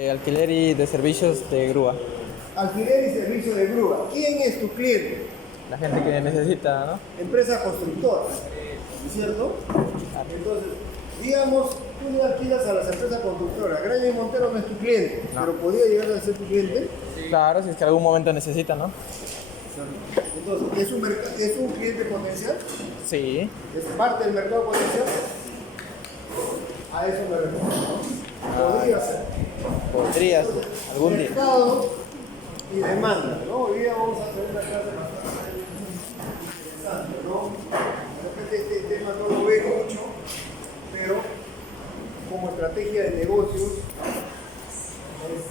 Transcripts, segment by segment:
Alquiler y de servicios de grúa. Alquiler y servicio de grúa. ¿Quién es tu cliente? La gente que necesita, ¿no? Empresa constructora, ¿cierto? Entonces, digamos, tú le alquilas a las empresas constructoras. Graña y Montero no es tu cliente, No. pero podría llegar a ser tu cliente. Claro, si es que algún momento necesita, ¿no? Entonces, ¿es un cliente potencial? Sí. ¿Es parte del mercado potencial? A eso me refiero, ¿no? Podría ser. Podría ser, algún día. Mercado y demanda, ¿no? Hoy día vamos a hacer una clase bastante interesante, ¿no? De repente este tema no lo ve mucho, pero como estrategia de negocios es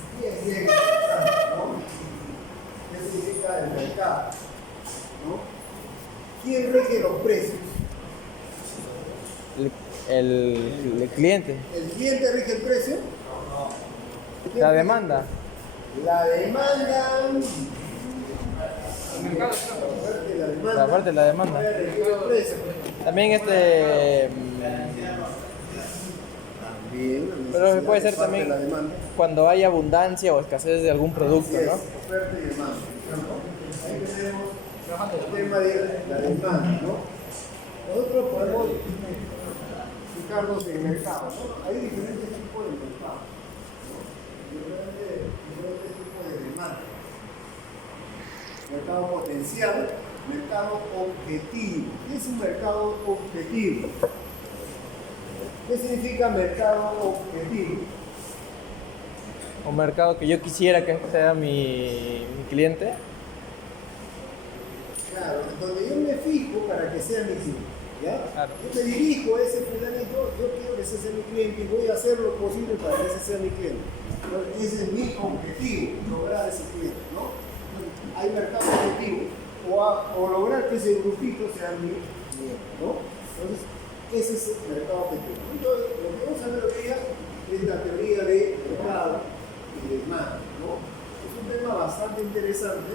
bien interesante, ¿no? ¿Qué significa el mercado? ¿No? ¿Quién rige los precios? El cliente. ¿El cliente rige el precio? La demanda. La demanda. La parte de la demanda. puede regir el precio. También También, la pero necesidad puede ser es parte también de la demanda. cuando hay abundancia o escasez de algún producto, Así es, ¿no? oferta y demanda. ¿No? Ahí tenemos el tema de la demanda, ¿no? Nosotros podemos fijarnos en mercados, ¿no? Hay diferentes tipos de mercados, ¿no? Diferentes tipos de demanda. Mercado potencial, mercado objetivo. ¿Qué es un mercado objetivo? ¿Qué significa mercado objetivo? Un mercado que yo quisiera que sea mi cliente. Claro, donde yo me fijo para que sea mi cliente, ¿ya? Claro. Yo me dirijo a ese fulanito, yo quiero que ese sea mi cliente y voy a hacer lo posible para que ese sea mi cliente. Entonces, ese es mi objetivo, lograr ese cliente, ¿no? Entonces, hay mercado objetivo o lograr que ese grupito sea mi cliente, ¿no? Entonces, ese es el mercado objetivo. Entonces, lo que vamos a ver hoy día es la teoría de mercado y demanda, ¿no? Es un tema bastante interesante,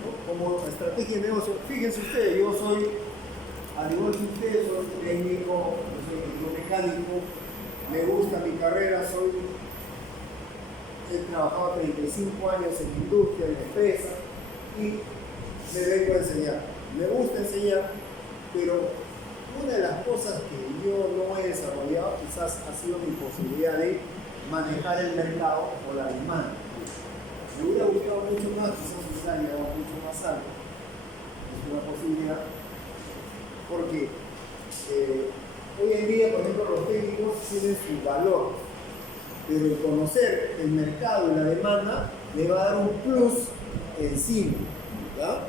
¿no? Como estrategia de negocio. Fíjense ustedes, yo soy, al igual que ustedes, soy técnico, soy mecánico, me gusta mi carrera, he trabajado 35 años en la industria, en la empresa, y me vengo a enseñar. Me gusta enseñar, pero una de las cosas que yo no he desarrollado quizás ha sido mi posibilidad de manejar el mercado o la demanda. Me hubiera gustado mucho más, quizás hubiera llegado mucho más alto. Es una posibilidad. Porque hoy en día, por ejemplo, los técnicos tienen su valor. Pero el conocer el mercado y la demanda le va a dar un plus encima. ¿Ya?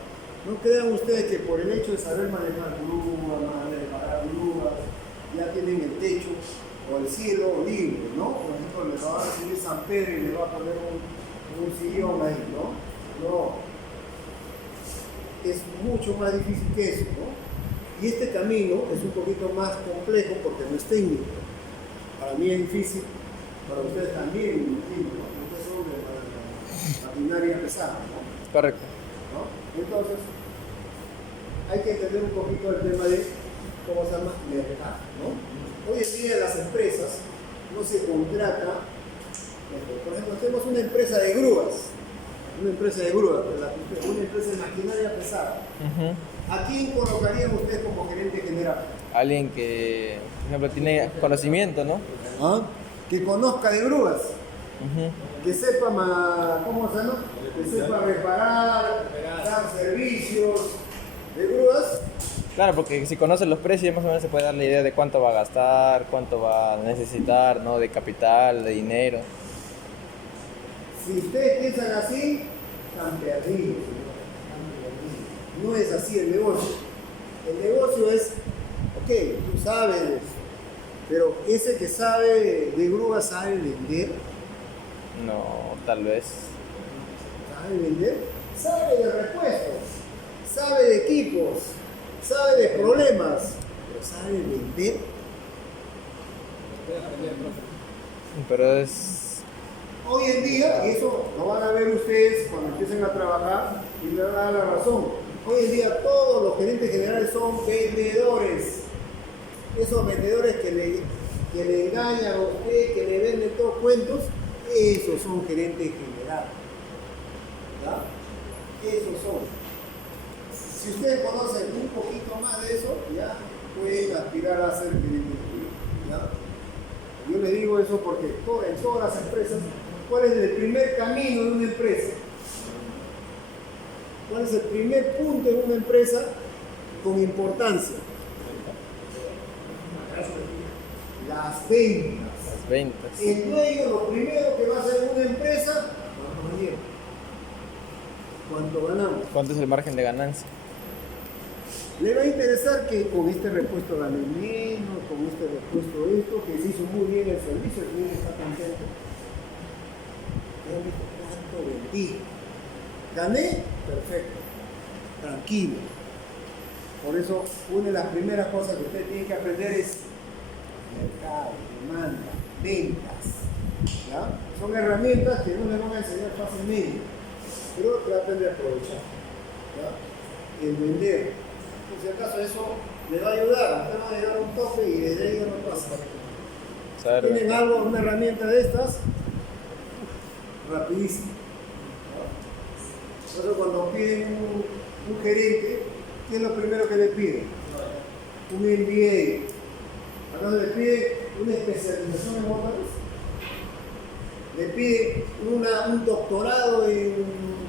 No crean ustedes que por el hecho de saber manejar grúas, de pagar grúas, ya tienen el techo o el cielo libre, ¿no? Por ejemplo, les va a recibir San Pedro y le va a poner un sillón ahí, ¿no? No. Es mucho más difícil que eso, ¿no? Y este camino es un poquito más complejo porque no es técnico. Para mí es difícil, para ustedes también, me imagino, ¿no? Ustedes son de la maquinaria pesada, ¿no? Correcto. ¿No? Entonces, hay que entender un poquito el tema de cómo se llama mercado, ¿no? Hoy en día las empresas no se contrata. Por ejemplo, tenemos una empresa de grúas, una empresa de maquinaria pesada. ¿A quién colocarían ustedes como gerente general? Alguien que, por ejemplo, tiene conocimiento, ¿no? ¿Ah? Que conozca de grúas, que sepa, ¿cómo se llama? Que sepa reparar, dar servicios de grúas. Claro, porque si conoce los precios, más o menos se puede dar la idea de cuánto va a gastar, cuánto va a necesitar, ¿no? De capital, de dinero. Si ustedes piensan así, están perdidos. No es así el negocio. El negocio es, ok, tú sabes, pero ese que sabe de grúa sabe vender. No, tal vez. ¿Sabe vender? Sabe de repuestos, sabe de equipos, sabe de problemas, pero sabe vender. Pero es... Hoy en día, y eso lo van a ver ustedes cuando empiecen a trabajar y me van a dar la razón. Hoy en día todos los gerentes generales son vendedores. Esos vendedores que le engañan a usted, que le venden todos cuentos, Esos son gerentes generales. ¿Ya? Esos son. Si ustedes conocen un poquito más de eso, ya pueden aspirar a ser gerentes generales. ¿Ya? Yo les digo eso porque en todas las empresas, ¿cuál es el primer camino de una empresa? ¿Cuál es el primer punto en una empresa con importancia? Las ventas. Las ventas. El dueño lo primero que va a hacer en una empresa, ¿cuánto ganamos? ¿Cuánto es el margen de ganancia? Le va a interesar que con este repuesto gane menos, con este repuesto esto, que se hizo muy bien el servicio, el cliente está contento. ¿Cuánto vendí? ¿Gané? Perfecto. Tranquilo. Por eso, una de las primeras cosas que usted tiene que aprender es mercado, demanda, ventas. ¿Ya? Son herramientas que no le van a enseñar fácilmente, pero te va a aprender a aprovechar. ¿Ya? El vender. Por si acaso eso le va a ayudar. Usted va a llegar a un tope y desde ahí no pasa. ¿Tienen algo, una herramienta de estas? Rapidísimo. Por eso cuando piden un gerente, ¿qué es lo primero que le piden? Un MBA. ¿Acaso le piden una especialización en motores? ¿Le piden un doctorado en,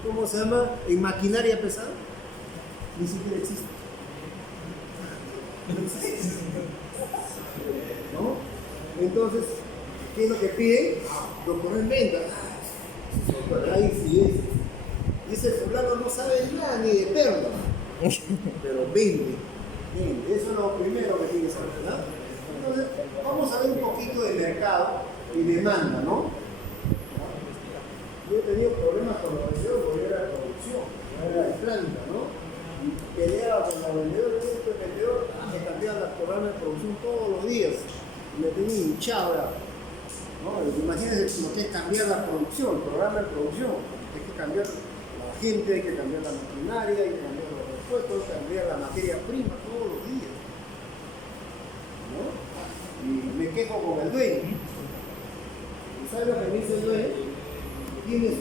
¿cómo se llama? En maquinaria pesada? Ni siquiera existe. No existe. ¿No? Entonces, ¿qué es lo que piden? Doctorado en ventas. Ahí sí es. Y ese fulano no sabe nada ni de perro, pero vende. Eso es lo primero que tiene que saber, ¿verdad? Entonces, vamos a ver un poquito de mercado y demanda, ¿no? Yo he tenido problemas con los vendedores porque era de producción, no era de planta, ¿no? Y peleaba con los vendedores, el vendedor me cambiaba los programas de producción todos los días. Y me tenía hinchado, ¿no? Imagínense lo que es cambiar la producción, el programa de producción. Hay que cambiar la gente, hay que cambiar la maquinaria, hay que cambiar los repuestos, hay que cambiar la materia prima todos los días. ¿No? Y me quejo con el dueño. ¿Y sabes lo que me dice el dueño? ¿Tienes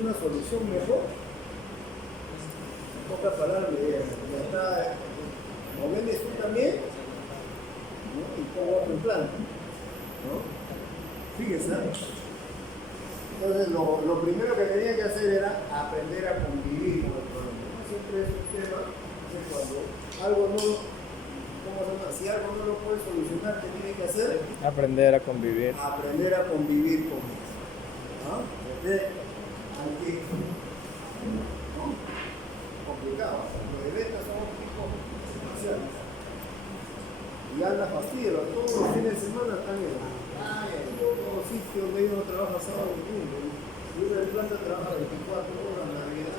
una solución mejor? En pocas palabras me dice, ¿no vendes tú también? ¿No? Y pongo otro en plan. ¿No? Fíjense. Entonces lo primero que tenía que hacer era aprender a convivir con el problema. Siempre es un tema, cuando algo no, ¿cómo se llama? Si algo no lo puedes solucionar, ¿qué tiene que hacer? Aprender a convivir. Aprender a convivir con eso. ¿No? Aunque, ¿no? Complicado. Los de ventas son un poquito especiales. Y anda fastidio, todos los fines de semana están en todos los sitios donde uno trabaja sábado y domingo. Y uno en planta trabaja 24 horas, Navidad,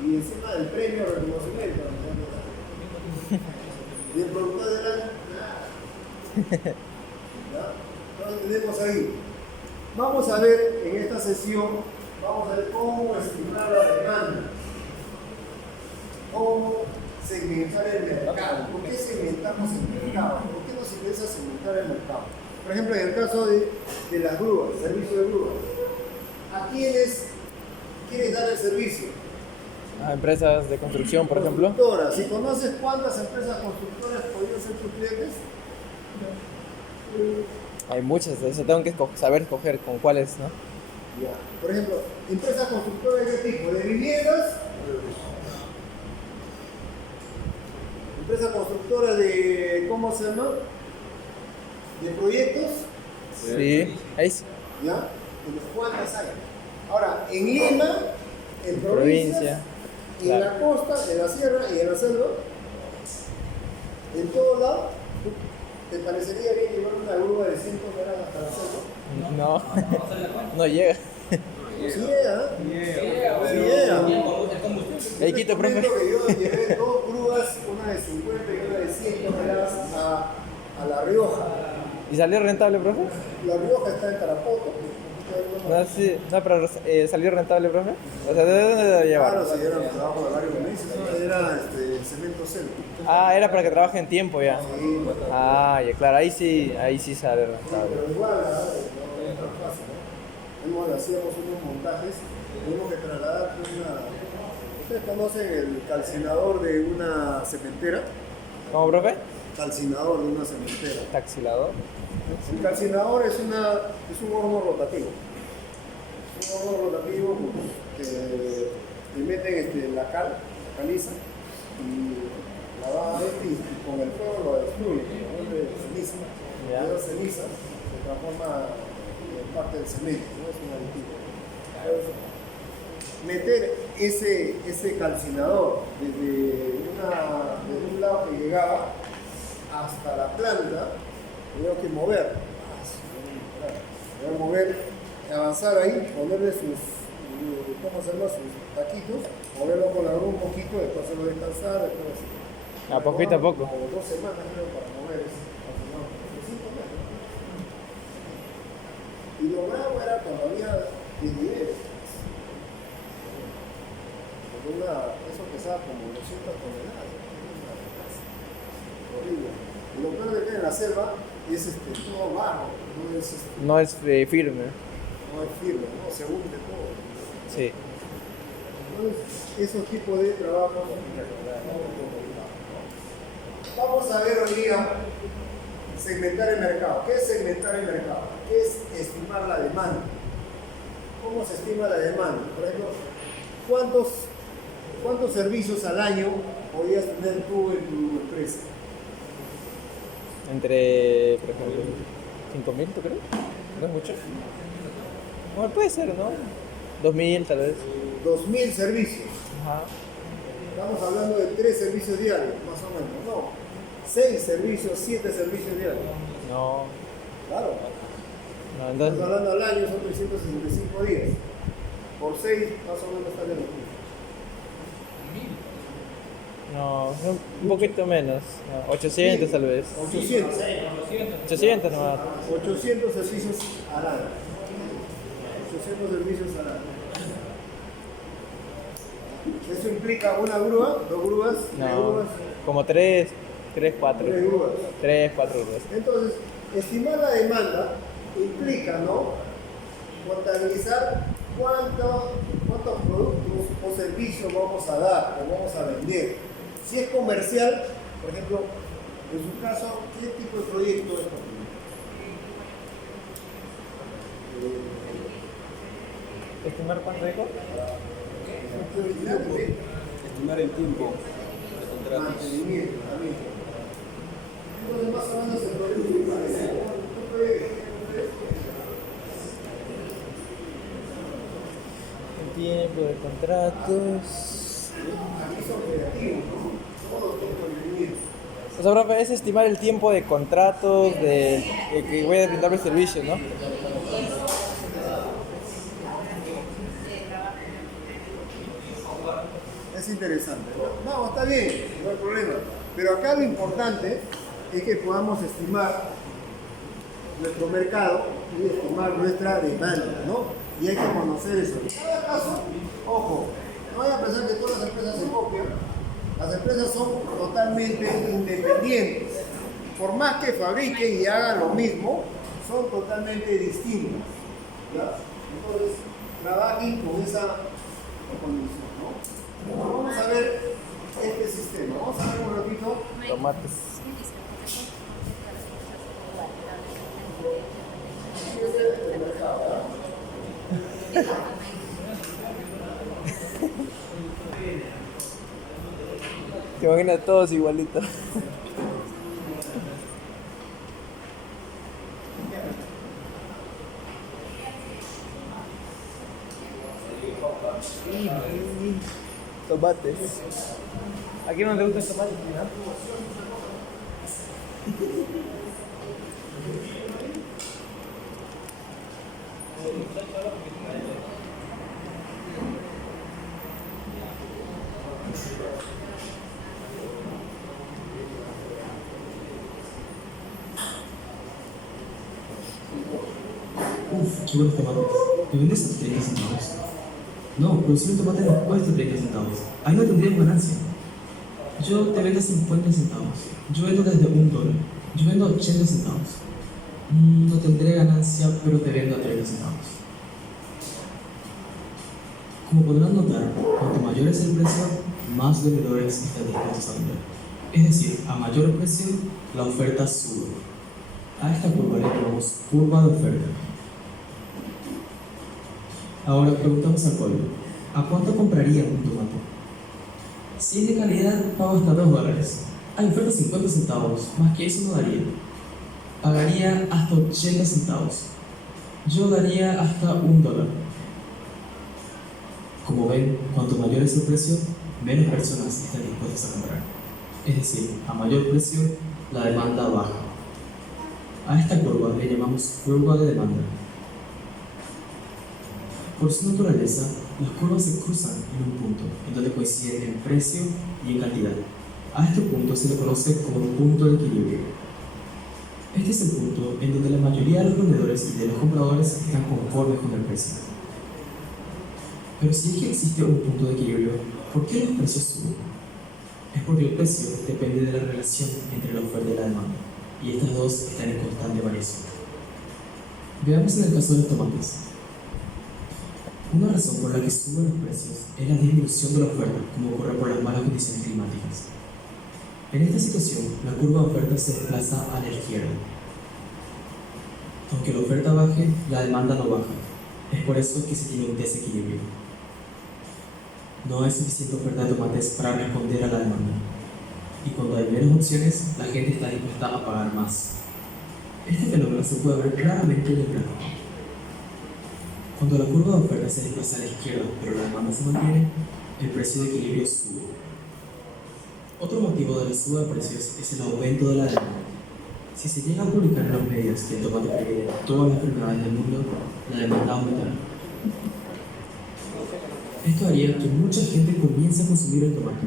y encima del premio de reconocimiento. Y el productor del año, nada. ¿Ya? Entonces tenemos ahí. Vamos a ver en esta sesión, vamos a ver cómo estimar la demanda. Cómo segmentar el mercado. ¿Por qué segmentamos el mercado? ¿Por qué nos interesa segmentar el mercado? Por ejemplo, en el caso de las grúas, servicio de grúas. ¿A quiénes quieres dar el servicio? A empresas de construcción, por ejemplo. Constructoras. Si conoces cuántas empresas constructoras podrían ser tus clientes, Hay muchas, de eso tengo que saber escoger con cuáles, ¿no? ya. Por ejemplo, empresas constructoras de qué tipo, de viviendas, empresas constructoras de, ¿cómo se llama? De proyectos, Sí, ahí sí. ¿ya? ¿Cuántas hay? Ahora, en Lima, en provincia, y en la costa, en la sierra y en la selva, en todos lados, ¿te parecería bien llevar una grúa de 100 toneladas hasta la selva? No, no llega. Sí llega, sí llega. Ahí quito, profe. Que yo llevé 2 grúas, una de 50 y una de 100 toneladas a La Rioja. ¿Y salió rentable, profe? La Rioja está en Tarapoto. No, sí, no, pero ¿salió rentable, profe? O sea, ¿de dónde debe llevar? Claro, si era un trabajo de varios meses, ¿no? Era cemento cero. Ah, era para que trabaje en tiempo ya. Sí, Ah, ya, claro, ahí sí sale rentable. pero igual, hacíamos unos montajes, tuvimos que trasladar ¿ustedes conocen el calcinador de una cementera? ¿Cómo, profe? Calcinador de una cementera. Taxilador. El calcinador es un horno rotativo. Un horno rotativo que meten la caliza, y la van a y con el fuego lo destruyen, lo vuelve ceniza. Ya. Y esa ceniza se transforma en parte del cemento, ¿no? Es un aditivo. Entonces, meter ese calcinador desde un lado que llegaba hasta la planta, tengo que mover, avanzar ahí, ponerle sus taquitos, moverlo con la grúa un poquito, después hacerlo descansar, después A poquito a poco. Como 2 semanas creo para mover ese calcinador, de 5 metros. Y lo bravo era cuando había desniveles. Eso pesaba como 200 toneladas. Horrible. Y lo peor de que en la selva es todo barro, No es firme. no es firme, ¿no? Se hunde todo. Sí. Entonces, esos tipos de trabajo. Vamos a ver hoy día segmentar el mercado. ¿Qué es segmentar el mercado? ¿Qué es estimar la demanda? ¿Cómo se estima la demanda? Por ejemplo, ¿cuántos servicios al año podías tener tú en tu empresa? Entre, por ejemplo, 5.000, ¿tú crees? ¿No es mucho? Bueno, puede ser, ¿no? 2.000 tal vez. 2.000 servicios. Ajá. Estamos hablando de 3 servicios diarios, más o menos. No. 6 servicios, 7 servicios diarios. No. Claro. No, Estamos entonces. hablando al año, son 365 días. Por 6, más o menos está bien. No, un poquito menos. No, 800 tal vez. 800. 800 nomás. 800 servicios al año. 800 servicios al año. Eso implica una grúa, 2 grúas, 3 No, grúas, como 3, 4. 3 grúas. 3, 4 grúas. Entonces, estimar la demanda implica, ¿no?, contabilizar cuántos productos o servicios vamos a dar o vamos a vender. Si es comercial, por ejemplo, en su caso, ¿qué tipo de proyecto es? ¿Estimar cuánto dijo? Estimar el tiempo de contratos. Mantenimiento también. Entonces, más o menos el proyecto parece. ¿Qué proyecto? El tiempo de contratos. Aquí son creativos, ¿no? Todos los mantenimientos. O sea, profe, es estimar el tiempo de contratos de que voy a brindar el servicio, ¿no? Es interesante. No, está bien, no hay problema. Pero acá lo importante es que podamos estimar nuestro mercado y estimar nuestra demanda, ¿no? Y hay que conocer eso. En cada caso, ojo, no vayan a pensar que todas las empresas se copian. Las empresas son totalmente independientes. Por más que fabriquen y hagan lo mismo, son totalmente distintas. ¿Ya? Entonces, trabajen con esa condición, ¿no? Vamos a ver este sistema. Vamos a ver un ratito. Tomates. El mercado, ¿verdad? Te imaginas todos igualitos. Tomates. ¿A quién no le gusta el tomate? Uf, qué buenos tomates. ¿Me vendes a 30 centavos? No, producir un tomate no cuesta 30 centavos. Ahí no tendríamos ganancia. Yo te vendo 50 centavos. Yo vendo desde $1. Yo vendo 80 centavos. No tendré ganancia, pero te vendo a 30 centavos. Como podrán notar, cuanto mayor es el precio, más vendedores están dispuestos a vender. Es decir, a mayor precio, la oferta sube. A esta curva le llamamos curva de oferta. Ahora preguntamos al pueblo, ¿a cuánto comprarían un tomate? Si es de calidad, pago hasta $2. Hay oferta 50 centavos, más que eso no daría. Pagaría hasta 80 centavos. Yo daría hasta $1. Como ven, cuanto mayor es el precio, menos personas están dispuestas a comprar. Es decir, a mayor precio, la demanda baja. A esta curva le llamamos curva de demanda. Por su naturaleza, las curvas se cruzan en un punto, en donde coinciden en precio y en cantidad. A este punto se le conoce como punto de equilibrio. Este es el punto en donde la mayoría de los vendedores y de los compradores están conformes con el precio. Pero si es que existe un punto de equilibrio, ¿por qué los precios suben? Es porque el precio depende de la relación entre la oferta y la demanda, y estas dos están en constante variación. Veamos en el caso de los tomates. Una razón por la que suben los precios es la disminución de la oferta, como ocurre por las malas condiciones climáticas. En esta situación, la curva de oferta se desplaza a la izquierda. Aunque la oferta baje, la demanda no baja. Es por eso que se tiene un desequilibrio. No hay suficiente oferta de tomates para responder a la demanda. Y cuando hay menos opciones, la gente está dispuesta a pagar más. Este fenómeno se puede ver claramente en el gráfico. Cuando la curva de oferta se desplaza a la izquierda, pero la demanda se mantiene, el precio de equilibrio sube. Otro motivo de la suba de precios es el aumento de la demanda. Si se llega a publicar en los medios que el tomate previene todas las enfermedades del mundo, la demanda aumentará. Esto haría que mucha gente comience a consumir el tomate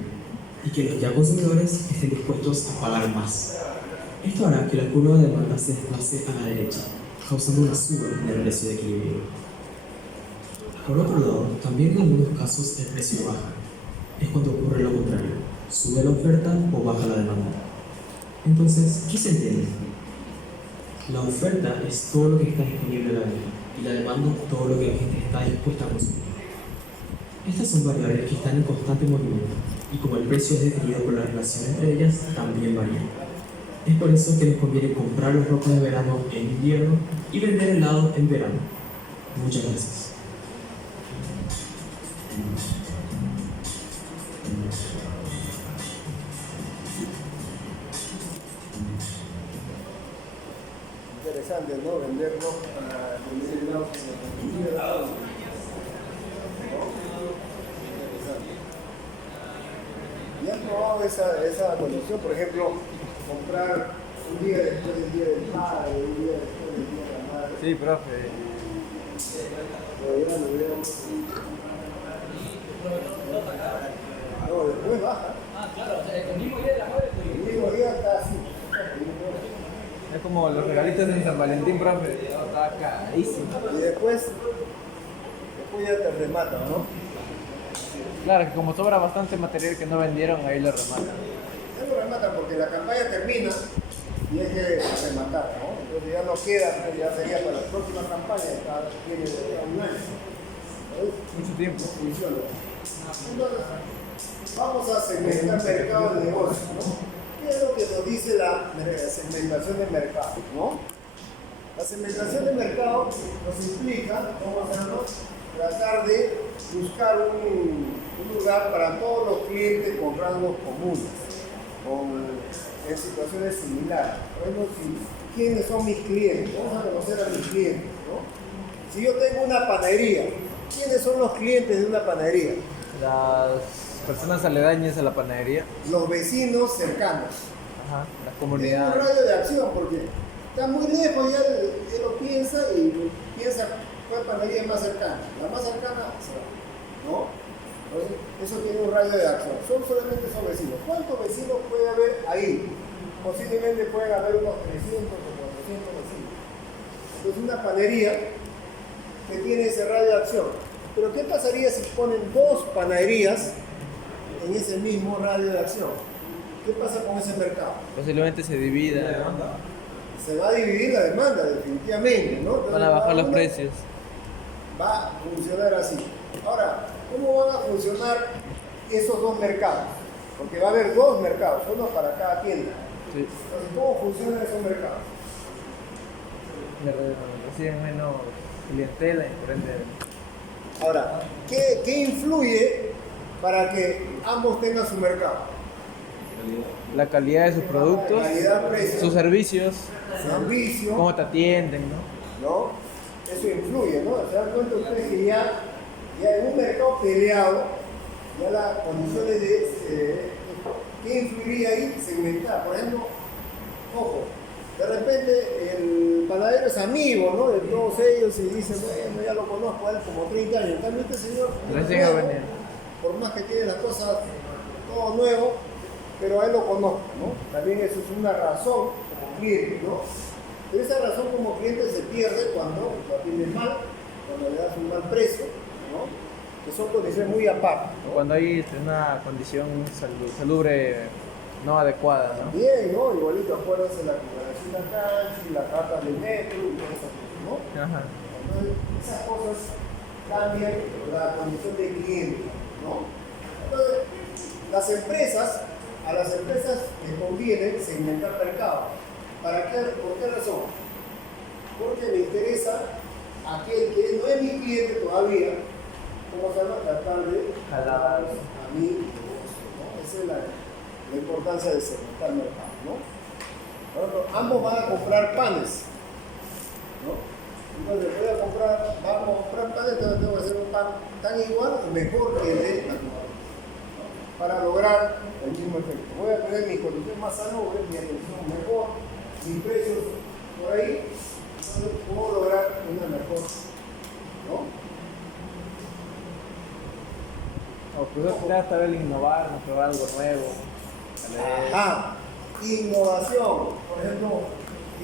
y que los ya consumidores estén dispuestos a pagar más. Esto hará que la curva de demanda se desplace a la derecha, causando una suba en el precio de equilibrio. Por otro lado, también en algunos casos el precio baja. Es cuando ocurre lo contrario, sube la oferta o baja la demanda. Entonces, ¿qué se entiende? La oferta es todo lo que está disponible a la venta y la demanda todo lo que la gente está dispuesta a consumir. Estas son variables que están en constante movimiento y como el precio es definido por la relación entre ellas, también varían. Es por eso que les conviene comprar los ropa de verano en invierno y vender helado en verano. Muchas gracias. Interesante, ¿no? Vender ropa, vender helados en la comida. ¿Y has probado esa condición? Por ejemplo, comprar un día después del Día del Padre, un día después del Día de la Madre. Sí, profe. No, después baja. Claro, o sea, el mismo día de la madre. El mismo día está así. Es como los regalitos de San Valentín, profe. No, está carísimo. Y después ya te rematan, ¿no? Claro, que como sobra bastante material que no vendieron, ahí lo rematan. Ya lo rematan porque la campaña termina y hay que rematar, ¿no? Entonces ya no queda, ya sería para la próxima campaña, cada tiene un año. ¿Ves? Mucho tiempo. Funciona. Entonces, vamos a segmentar mercado de negocio, ¿no? ¿Qué es lo que nos dice la segmentación de mercado, no? La segmentación de mercado nos implica, vamos a tratar de buscar un lugar para todos los clientes con rangos comunes, en situaciones similares. Por ejemplo, ¿quiénes son mis clientes? Vamos a conocer a mis clientes, ¿no? Si yo tengo una panadería, ¿quiénes son los clientes de una panadería? Las personas aledañas a la panadería. Los vecinos cercanos. Ajá, la Es comunidad. un radio de acción porque está muy lejos, ya él lo piensa y piensa cuál panadería es más cercana. La más cercana se va, ¿no? Entonces, eso tiene un radio de acción. Solamente son vecinos. ¿Cuántos vecinos puede haber ahí? Posiblemente pueden haber unos 300 o 400 vecinos. Entonces, una panadería que tiene ese radio de acción. Pero ¿qué pasaría si ponen dos panaderías en ese mismo radio de acción? ¿Qué pasa con ese mercado? Posiblemente se divida, ¿no? Se va a dividir la demanda, definitivamente, ¿no? Entonces, Van a bajar los precios. va a funcionar así. Ahora, ¿cómo van a funcionar esos dos mercados? Porque va a haber dos mercados, uno para cada tienda. Sí. Entonces, ¿cómo funcionan esos mercados? Reciben menos clientela y por ende. Ahora, ¿qué influye para que ambos tengan su mercado? La calidad de sus productos, Calidad, precio, sus servicios, servicio, cómo te atienden, ¿no? ¿no? Eso influye, ¿no? Se dan cuenta ustedes que ya en un mercado peleado, ya las condiciones de... ¿qué influiría ahí? Segmentar. Por ejemplo, ojo, de repente el panadero es amigo, ¿no? De todos ellos y dice, bueno, ya lo conozco a él como 30 años. En cambio, este señor, Recién ha nuevo, venido. por más que tiene las cosas todo nuevo, pero a él lo conozco, ¿no? También eso es una razón como cliente, ¿no? Pero esa razón como cliente se pierde cuando lo atiendes mal, cuando le das un mal precio, ¿no? Que son condiciones muy aparte, ¿no? Cuando hay una condición salubre no adecuada, ¿no? Bien, ¿no? Igualito acuérdense la congregación canchi, la carta del metro y todas esas cosas, ¿no? Ajá. Entonces, esas cosas cambian la condición de cliente, ¿no? Entonces, a las empresas les conviene segmentar mercado. ¿Para qué? ¿Por qué razón? Porque me interesa aquel que no es mi cliente todavía, ¿cómo se llama? Tratar de Jalar. a mi negocio, ¿no? Esa es la importancia de segmentar mercado, ¿no? Por ejemplo, ambos van a comprar panes, ¿no? Entonces vamos a comprar panes, entonces tengo que hacer un pan tan igual o mejor que el de natural, ¿no? Para lograr el mismo efecto. Voy a tener mis condiciones más salubres, mi atención mejor, mis precios por ahí, entonces puedo lograr una mejor, ¿no? O pues hasta ver innovar, ¿no? Probar algo nuevo. Ajá, innovación, por ejemplo,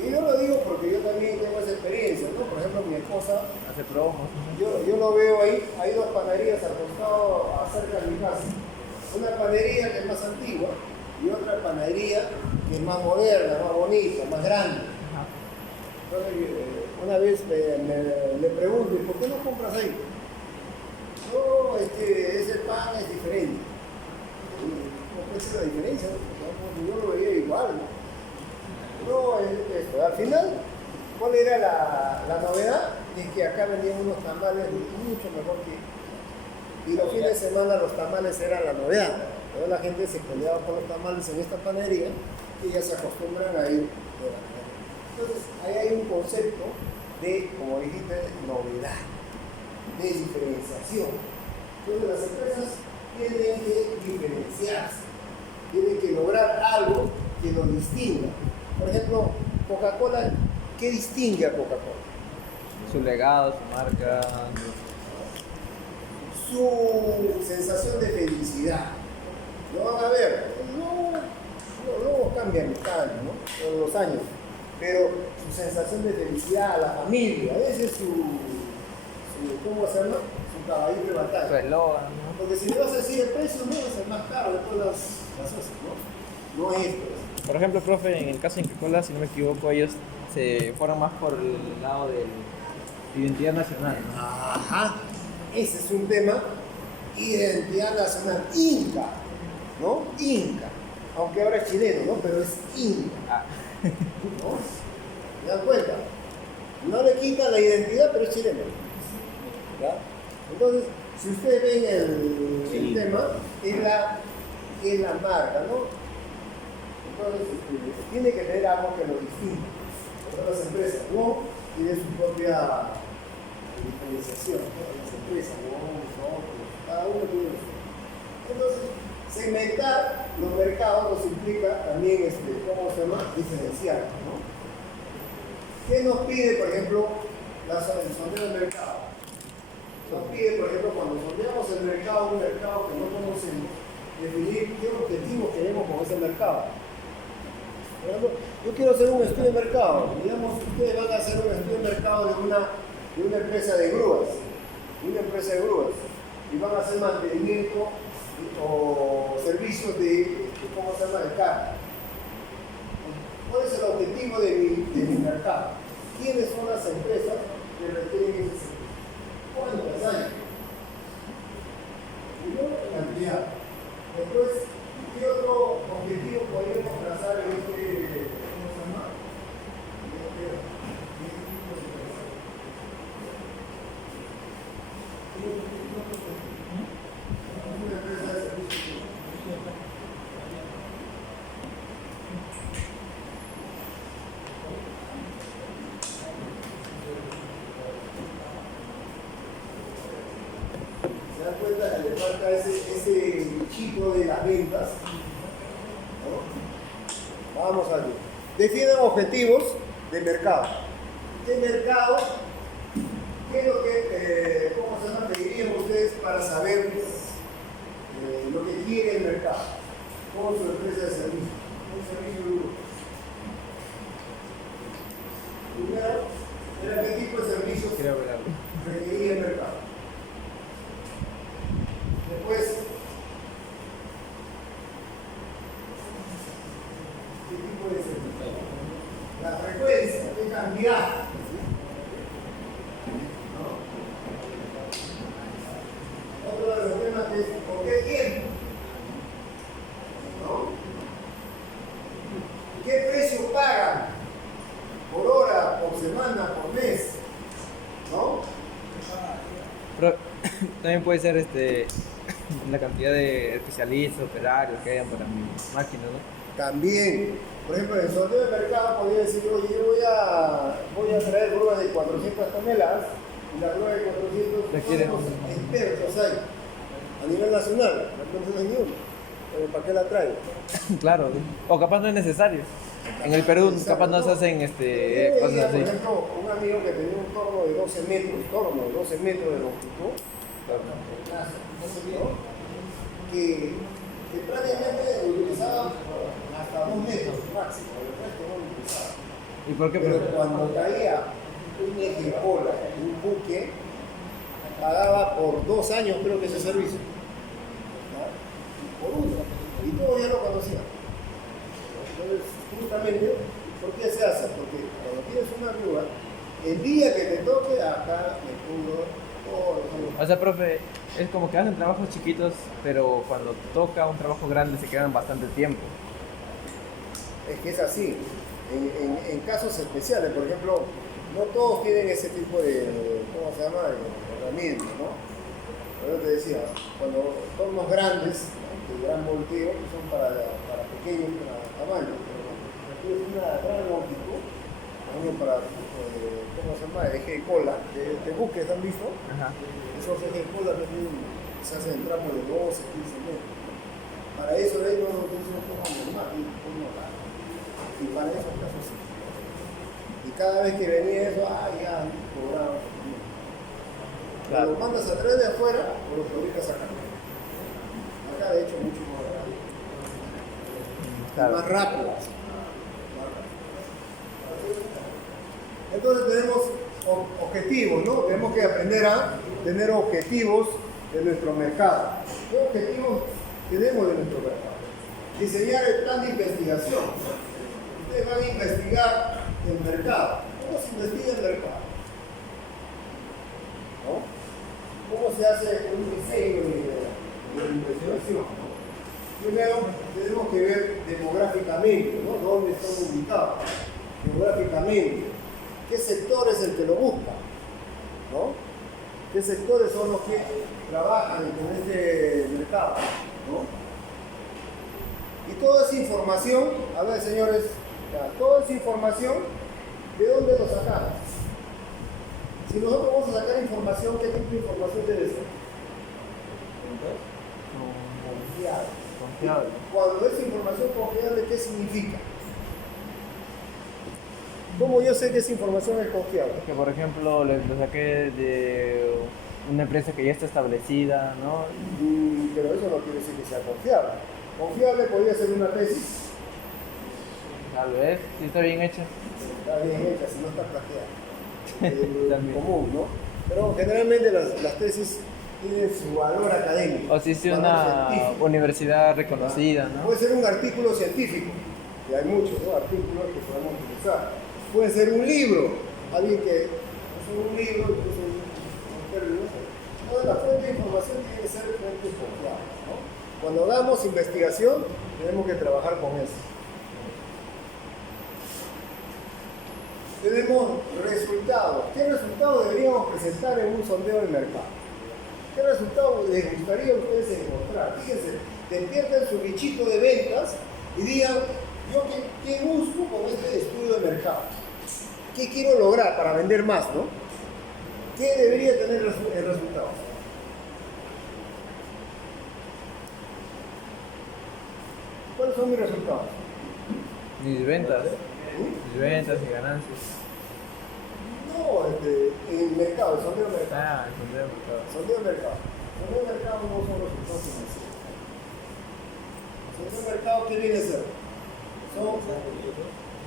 y yo lo digo porque yo también tengo esa experiencia, ¿no? Por ejemplo, mi esposa, Hace promos. yo lo veo ahí, hay dos panaderías al costado, cerca de mi casa. Una panadería que es más antigua y otra panadería que es más moderna, más bonita, más grande. Entonces, una vez le pregunto, ¿y por qué no compras ahí? No, es que ese pan es diferente. ¿Cómo puede ser la diferencia? ¿No? Yo lo veía igual. No, es esto. Al final, ¿cuál era la novedad? Es que acá vendían unos tamales mucho mejor que... Y los fines de semana los tamales eran la novedad. Toda la gente se peleaba por los tamales en esta panadería y ya se acostumbran a ir de la panadería. Entonces, ahí hay un concepto de, como dijiste, novedad, de diferenciación. Entonces, las empresas tienen que diferenciarse, tienen que lograr algo que los distinga. Por ejemplo, Coca-Cola, ¿qué distingue a Coca-Cola? Su legado, su marca. Su sensación de felicidad. Lo van a ver, luego cambian cada año, ¿no? Todos los años, pero su sensación de felicidad, la familia, ese es su ¿cómo se llama? Su caballito de Su batalla. eslogan, ¿no? Porque si le vas a decir el precio, no va a ser más caro de todas las cosas, ¿no? No es esto. Por ejemplo, profe, en el caso de Coca-Cola, si no me equivoco, ellos se fueron más por el lado de identidad nacional, ¿no? Ajá, ese es un tema, identidad nacional, Inca, ¿no? Inca, aunque ahora es chileno, ¿no? Pero es Inca, Ah, ¿no? ¿Se dan cuenta? No le quita la identidad, pero es chileno, ¿ya? Entonces, si ustedes ven el tema, es la marca, ¿no? Entonces, tiene que tener algo que lo distinga de otras empresas, ¿no? Tiene su propia diferenciación, ¿no? Las empresas, cada uno tiene su. Entonces, segmentar los mercados nos implica también, ¿cómo se llama? Diferenciar, ¿no? ¿Qué nos pide, por ejemplo, el sondeo del mercado? Nos pide, por ejemplo, cuando sondeamos el mercado, un mercado que no podemos definir qué objetivos queremos con ese mercado. Por ejemplo, yo quiero hacer un estudio de mercado. Digamos, ustedes van a hacer un estudio de mercado de una empresa de grúas. Y van a hacer mantenimiento o servicios de, ¿cómo se llama?, de carga. ¿Cuál es el objetivo de mi mercado? ¿Quiénes son las empresas que requieren ese servicio? ¿Cuál falta ese chico de las ventas. ¿No? Vamos a ver. Definan objetivos de mercado. ¿Qué mercado? ¿Qué es lo que, cómo se llama, pedirían ustedes para saber lo que quiere el mercado? ¿Cómo su empresa de servicio? Un servicio de grupo. Primero, ¿qué tipo de servicios requería el mercado? Después, ¿qué tipo de servicio? La frecuencia, ¿qué cantidad? Otro de los temas es ¿por qué tiempo? ¿No? ¿Qué precio pagan? Por hora, por semana, por mes. ¿No? Pero también puede ser la cantidad de especialistas, operarios que hayan para mi máquina, ¿no? También, por ejemplo, en el sorteo de mercado podría decir, oye, yo voy a traer grúas de 400 toneladas y la grúa de 400 Requiere ¿cuántos expertos hay a nivel nacional? No hay ni uno. Pero ¿para qué la traigo? Claro, o capaz no es necesario. En el Perú capaz no se hacen Yo cosas veía, así. por ejemplo, un amigo que tenía un torno de 12 metros de longitud, ¿no? que prácticamente utilizaba hasta 2 metros máximo, el resto no lo utilizaba. ¿Y por qué? Pero cuando caía un eje cola, un buque, pagaba por 2 años creo que ese servicio. ¿No? Por uno. Y todos ya lo conocían. Entonces, justamente, ¿por qué se hace? Porque cuando tienes una grúa, el día que te toque, acá me cubro todo. O sea, profe, es como que hacen trabajos chiquitos, pero cuando toca un trabajo grande se quedan bastante tiempo. Es que es así. En casos especiales, por ejemplo, no todos tienen ese tipo de, ¿cómo se llama?, de herramientas, ¿no? Pero yo te decía, cuando tornos grandes, ¿no?, de gran volteo, que son para pequeños tamaños, pero cuando tienes una gran longitud, por ejemplo, para, ¿cómo se llama?, eje de cola, de buques, ¿han visto? Ajá. Esos ejes de cola se hacen en tramos de 12, 15 metros. Para eso de ahí no tienes un poco normal, y para esos casos sí. Y cada vez que venía eso, ya cobraba. Claro. Lo mandas a traer de afuera o lo fabricas acá. Acá de hecho mucho más barato. Claro. Más rápido. Entonces tenemos objetivos, ¿no? Tenemos que aprender a tener objetivos de nuestro mercado. ¿Qué objetivos tenemos de nuestro mercado? Diseñar el plan de investigación. Ustedes van a investigar el mercado. ¿Cómo se investiga el mercado? ¿No? ¿Cómo se hace un diseño de investigación? ¿No? Primero, tenemos que ver demográficamente, ¿no?, dónde están ubicados. Demográficamente, ¿qué sector es el que lo busca? ¿No? ¿Qué sectores son los que trabajan en este mercado? ¿No? Y toda esa información, a ver señores, toda esa información, ¿de dónde lo sacamos? Si nosotros vamos a sacar información, ¿qué tipo de información debe ser? Confiable. Cuando es información confiable, ¿qué significa? ¿Cómo yo sé que esa información es confiable? Que por ejemplo lo saqué de una empresa que ya está establecida, ¿no? Pero eso no quiere decir que sea confiable. Confiable podría ser una tesis. Tal vez, si está bien hecha. Está bien hecha, si no está plagiada. También. Común, ¿no? Pero generalmente las tesis tienen su valor académico. O si es valor una científico. universidad reconocida, ¿no? Puede ser un artículo científico, y hay muchos, ¿no?, artículos que podemos utilizar. Puede ser un libro, alguien que puso un libro, puso un término. Toda la fuente de información tiene que ser fuentes confiables, ¿no? Cuando hagamos investigación, tenemos que trabajar con eso. Tenemos resultados. ¿Qué resultados deberíamos presentar en un sondeo del mercado? ¿Qué resultados les gustaría a ustedes encontrar? Fíjense, despierten su bichito de ventas y digan, yo qué busco con este estudio de mercado. ¿Qué quiero lograr para vender más, no? ¿Qué debería tener el resultado? son mis resultados? Ni ventas, ¿Mm? ni ventas, ni ganancias. No, en mercado, el sondeo de mercado. Ah, entendemos, claro. Sondeo de mercado. Sondeo de mercado no son resultados financieros. Sondeo de mercado, ¿qué viene a ser? Son,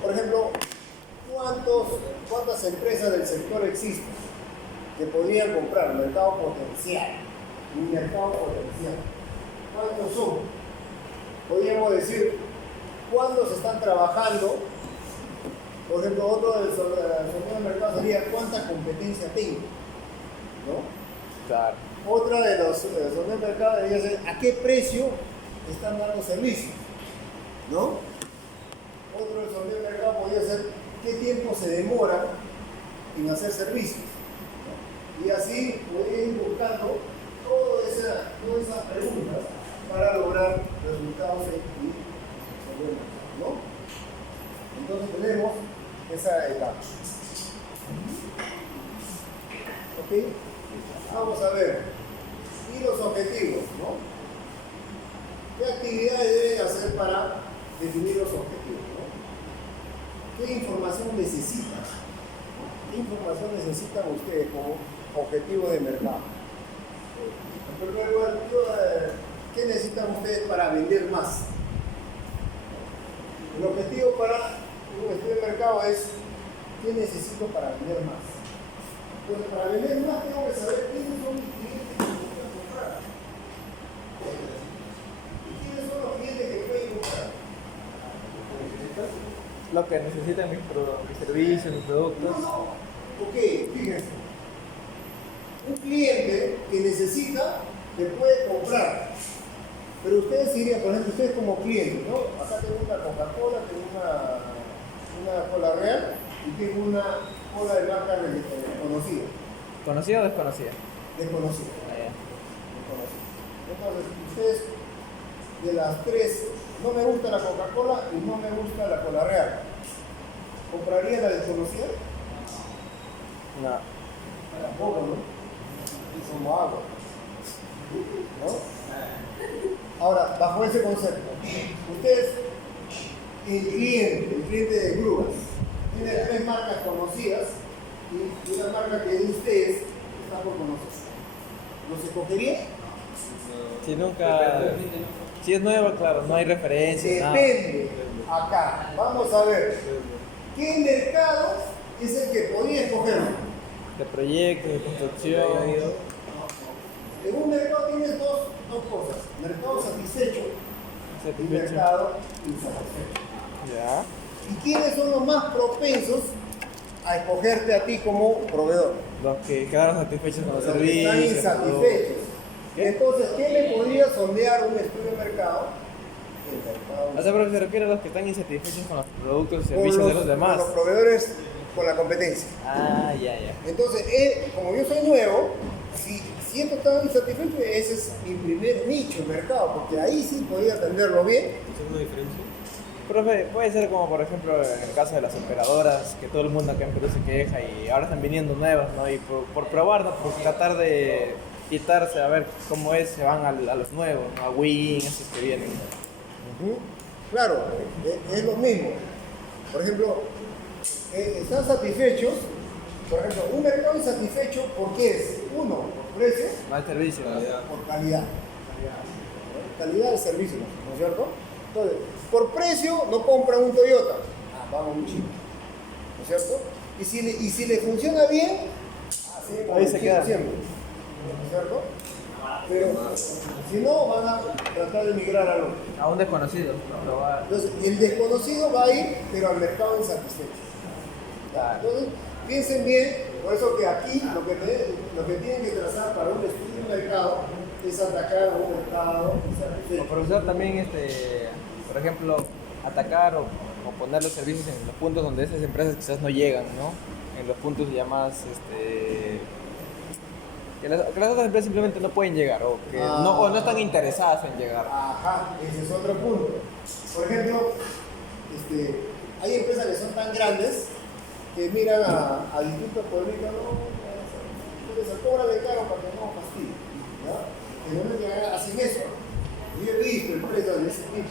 por ejemplo, ¿cuántas empresas del sector existen que podrían comprar? Mercado potencial. Un mercado potencial. ¿Cuántos son? Podríamos decir, ¿cuántos están trabajando? Por ejemplo, otro del sondeo de mercado sería ¿cuánta competencia tengo? ¿No? Claro. Otra de los sondeos de mercado debería ser ¿a qué precio están dando servicios? ¿No? Otro del sondeo de mercado podría ser ¿qué tiempo se demora en hacer servicios? ¿No? Y así podría ir buscando todas esas preguntas para lograr resultados en sondeo de mercado, ¿no? Entonces tenemos esa etapa. ¿Ok? Vamos a ver. Y los objetivos, ¿no? ¿Qué actividades deben hacer para definir los objetivos? ¿No? ¿Qué información necesitan? ¿Qué información necesitan ustedes como objetivo de mercado? En primer lugar, ¿qué necesitan ustedes para vender más? El objetivo para un estudio de mercado es ¿qué necesito para vender más? Entonces, para vender más tengo que saber quiénes son mis clientes que me pueden comprar. ¿Y quiénes son los clientes que pueden comprar? Lo que necesitan mis servicios, mis productos. Ok, fíjense. Un cliente que necesita, le puede comprar. Pero ustedes dirían, por ejemplo, ustedes como clientes, ¿no? Acá tengo una Coca-Cola, tengo una cola real y tengo una cola de marca conocida. ¿Conocida o desconocida? Desconocida. Ah, ya. Desconocida. Entonces, ustedes, de las tres, no me gusta la Coca-Cola y no me gusta la cola real. ¿Compraría la desconocida? No. Tampoco, ¿no? Es como agua. ¿No? Ahora, bajo ese concepto, ustedes, el cliente de grúas, tiene tres marcas conocidas y una marca que de ustedes está por conocer. ¿Los escogería? Si nunca. Si es nuevo, claro, no hay referencia. Depende. Acá, vamos a ver. ¿Qué mercado es el que podría escoger? De proyectos, de construcción. En un mercado tienes dos cosas: mercado satisfecho y Satisfecho. mercado insatisfecho. Ya. ¿Y quiénes son los más propensos a escogerte a ti como proveedor? Los que quedaron satisfechos con los Los que están servicios. insatisfechos. ¿Qué? Entonces, ¿qué le podría sondear un estudio de mercado? El mercado. O sea, pero se refiere a los que están insatisfechos con los productos y Con servicios de los con demás. los proveedores con la competencia. Ah, ya, ya. Entonces, como yo soy nuevo, si siento tan insatisfecho, ese es mi primer nicho de mercado, porque ahí sí podría atenderlo bien. ¿Es una diferencia? Profe, puede ser como por ejemplo en el caso de las operadoras, que todo el mundo acá en Perú se queja y ahora están viniendo nuevas, ¿no? Y por probar, ¿no? Por tratar de quitarse, a ver cómo es, se van a los nuevos, ¿no? A Win, esos que vienen. Ujú. Claro, es lo mismo. Por ejemplo, están satisfechos. Por ejemplo, un mercado insatisfecho, ¿por qué es? Uno, por precio, Mal servicio, ¿no? por calidad. Calidad de servicio, ¿no es cierto? Entonces, por precio no compran un Toyota. Ah, vamos un chico. ¿No es cierto? Y si le funciona bien, así Ahí se queda. siempre. ¿No es cierto? Pero si no, van a tratar de migrar al otro. A un desconocido, probar. Entonces, el desconocido va a ir, pero al mercado insatisfecho. ¿Ya? Entonces, piensen bien, por eso que aquí lo que tienen que trazar para un estudio de mercado es atacar a un mercado O insatisfecho. profesor también, por ejemplo, atacar o poner los servicios en los puntos donde esas empresas quizás no llegan, ¿no? En los puntos ya más, que las otras empresas simplemente no pueden llegar o que no están interesadas en llegar. Ajá, ese es otro punto. Por ejemplo, hay empresas que son tan grandes que miran a distintos pueblitos, no, se cobra de caro para que no fastidie, ¿ya? En el momento que hacen eso, yo he visto empresas de ese tipo,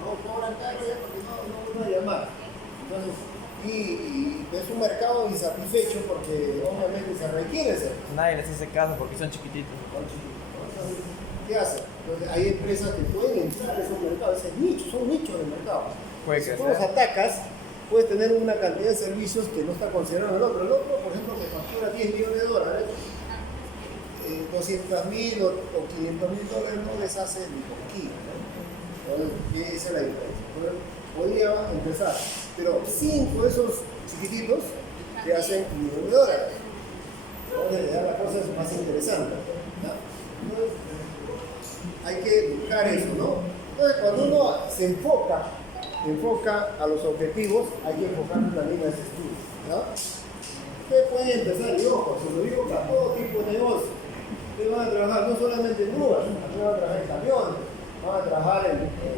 ¿no? hecho porque obviamente se requiere ser. Nadie les hace caso porque son chiquititos. Entonces, ¿qué hacen? Entonces, hay empresas que pueden entrar en esos mercados, ese nicho, son nichos de mercado. Puede Si que tú los sea. atacas, puedes tener una cantidad de servicios que no está considerando el otro. El otro, por ejemplo, que factura $10 millones, 200.000 o $500.000 no les hace ni cosquilla, ¿no? Entonces, esa es la diferencia. Entonces, podría empezar, pero 5 de esos chiquititos te hacen $1 millón. Entonces, ya la cosa es más interesante, ¿no? Entonces, hay que buscar eso, ¿no? Entonces, cuando uno se enfoca a los objetivos, hay que enfocar en la línea de ese estudio, ¿no? Ustedes pueden empezar, y ojo, se lo digo para todo tipo de negocio. Ustedes van a trabajar no solamente en grúas, también van a trabajar en camiones, van a trabajar en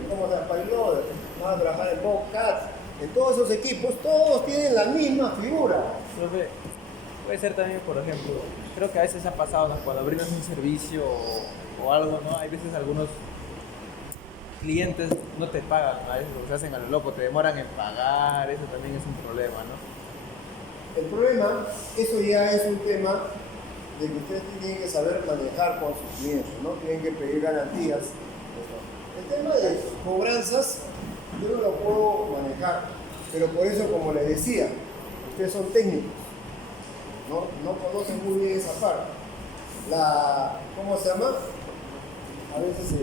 ¿cómo se llama? Payloader, van a trabajar en Bobcat, en todos esos equipos, todos tienen la misma figura. Profe, puede ser también, por ejemplo, creo que a veces ha pasado, ¿no? Cuando brindas un servicio o algo, ¿no? Hay veces algunos clientes no te pagan, a veces se hacen a lo loco, te demoran en pagar, eso también es un problema, ¿no? El problema, eso ya es un tema de que ustedes tienen que saber manejar con sus clientes, ¿no? Tienen que pedir garantías. El tema de cobranzas, yo no lo puedo manejar, pero por eso, como les decía, ustedes son técnicos, no conocen muy bien esa parte. ¿Cómo se llama? A veces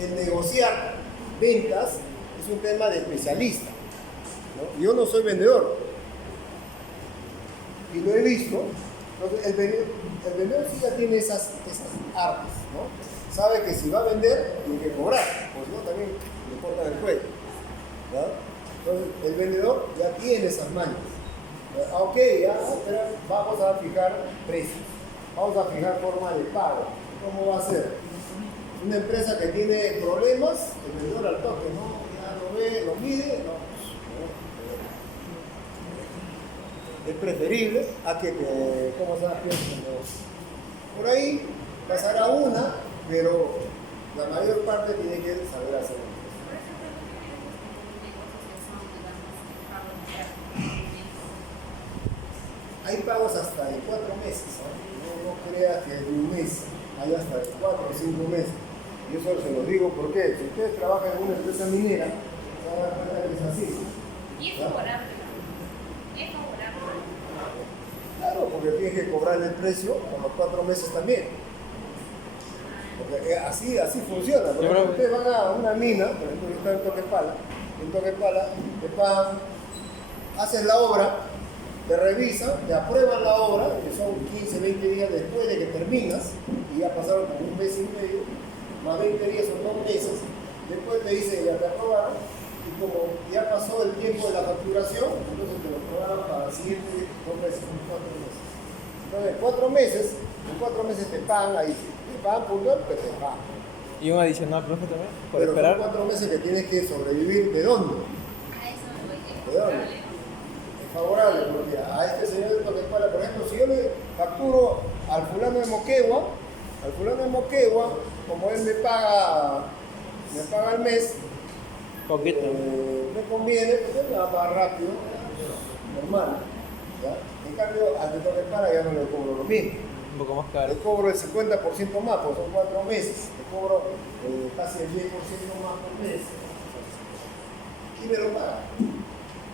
el negociar ventas es un tema de especialista, ¿no? Yo no soy vendedor y lo he visto. Entonces, el vendedor sí ya tiene esas artes, ¿no? Sabe que si va a vender, tiene que cobrar, pues no, también le cortan el cuello, ¿no? Entonces, el vendedor ya tiene esas mañas. Ok, ya, pero vamos a fijar precios, vamos a fijar forma de pago. ¿Cómo va a ser? Una empresa que tiene problemas, el vendedor al toque, ¿no? Ya lo ve, lo mide, no. Es preferible a que ¿cómo se llama? Por ahí pasará una, pero la mayor parte tiene que saber hacerlo. Hay pagos hasta de 4 meses, ¿no? No creas que de un mes, hay hasta de 4 o 5 meses. Y eso se los digo porque si ustedes trabajan en una empresa minera, se van a dar cuenta que es así. Y es favorable. Es favorable. Claro, porque tienes que cobrar el precio por los 4 meses también. Porque así funciona. Por ejemplo, ustedes van a una mina, por ejemplo, yo estoy en Toquepala, te pagan, haces la obra, te revisan, te aprueban la obra, que son 15, 20 días después de que terminas, y ya pasaron como un mes y medio, más 20 días son 2 meses, después te dicen ya te aprobaron, y como ya pasó el tiempo de la facturación, entonces te lo aprobaron para el siguiente 2 meses, 4 meses. Entonces, en 4 meses te pagan ahí, te pagan puntual, pero te pagan. Y un adicional, profe, también, por Pero esperar. son 4 meses que tienes que sobrevivir, ¿de dónde? A eso no voy. Es ¿De dónde? favorable. Es favorable, porque a este señor de Toquepala, por ejemplo, si yo le facturo al fulano de Moquegua, como él me paga al mes, Poquito. me conviene, pues él me va a pagar rápido, normal. ¿Ya? En cambio, al de Toquepala ya no le cobro lo mismo. Un poco más caro. Le cobro el 50% más, pues son 4 meses. Le cobro casi el 10% más por mes. Y me lo paga.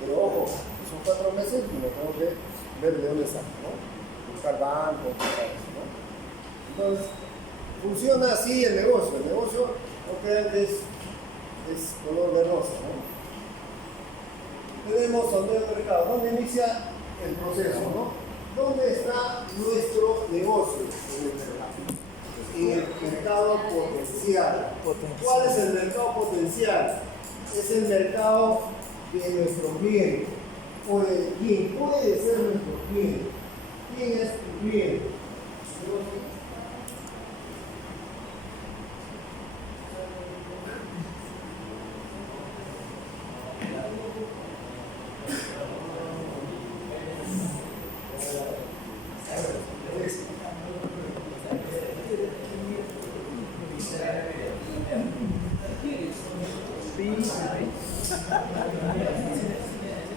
Pero ojo, son 4 meses y me tengo que ver de dónde saco, ¿no? Buscar bancos, buscar eso, ¿no? Entonces, funciona así el negocio. El negocio, no crean que es color de rosa, ¿no? Tenemos sondeo de mercado. ¿Dónde inicia el proceso, no? ¿Dónde está nuestro negocio en el mercado? En el mercado potencial. ¿Cuál es el mercado potencial? Es el mercado de nuestro cliente. O de quién puede ser nuestro cliente. ¿Quién es tu cliente?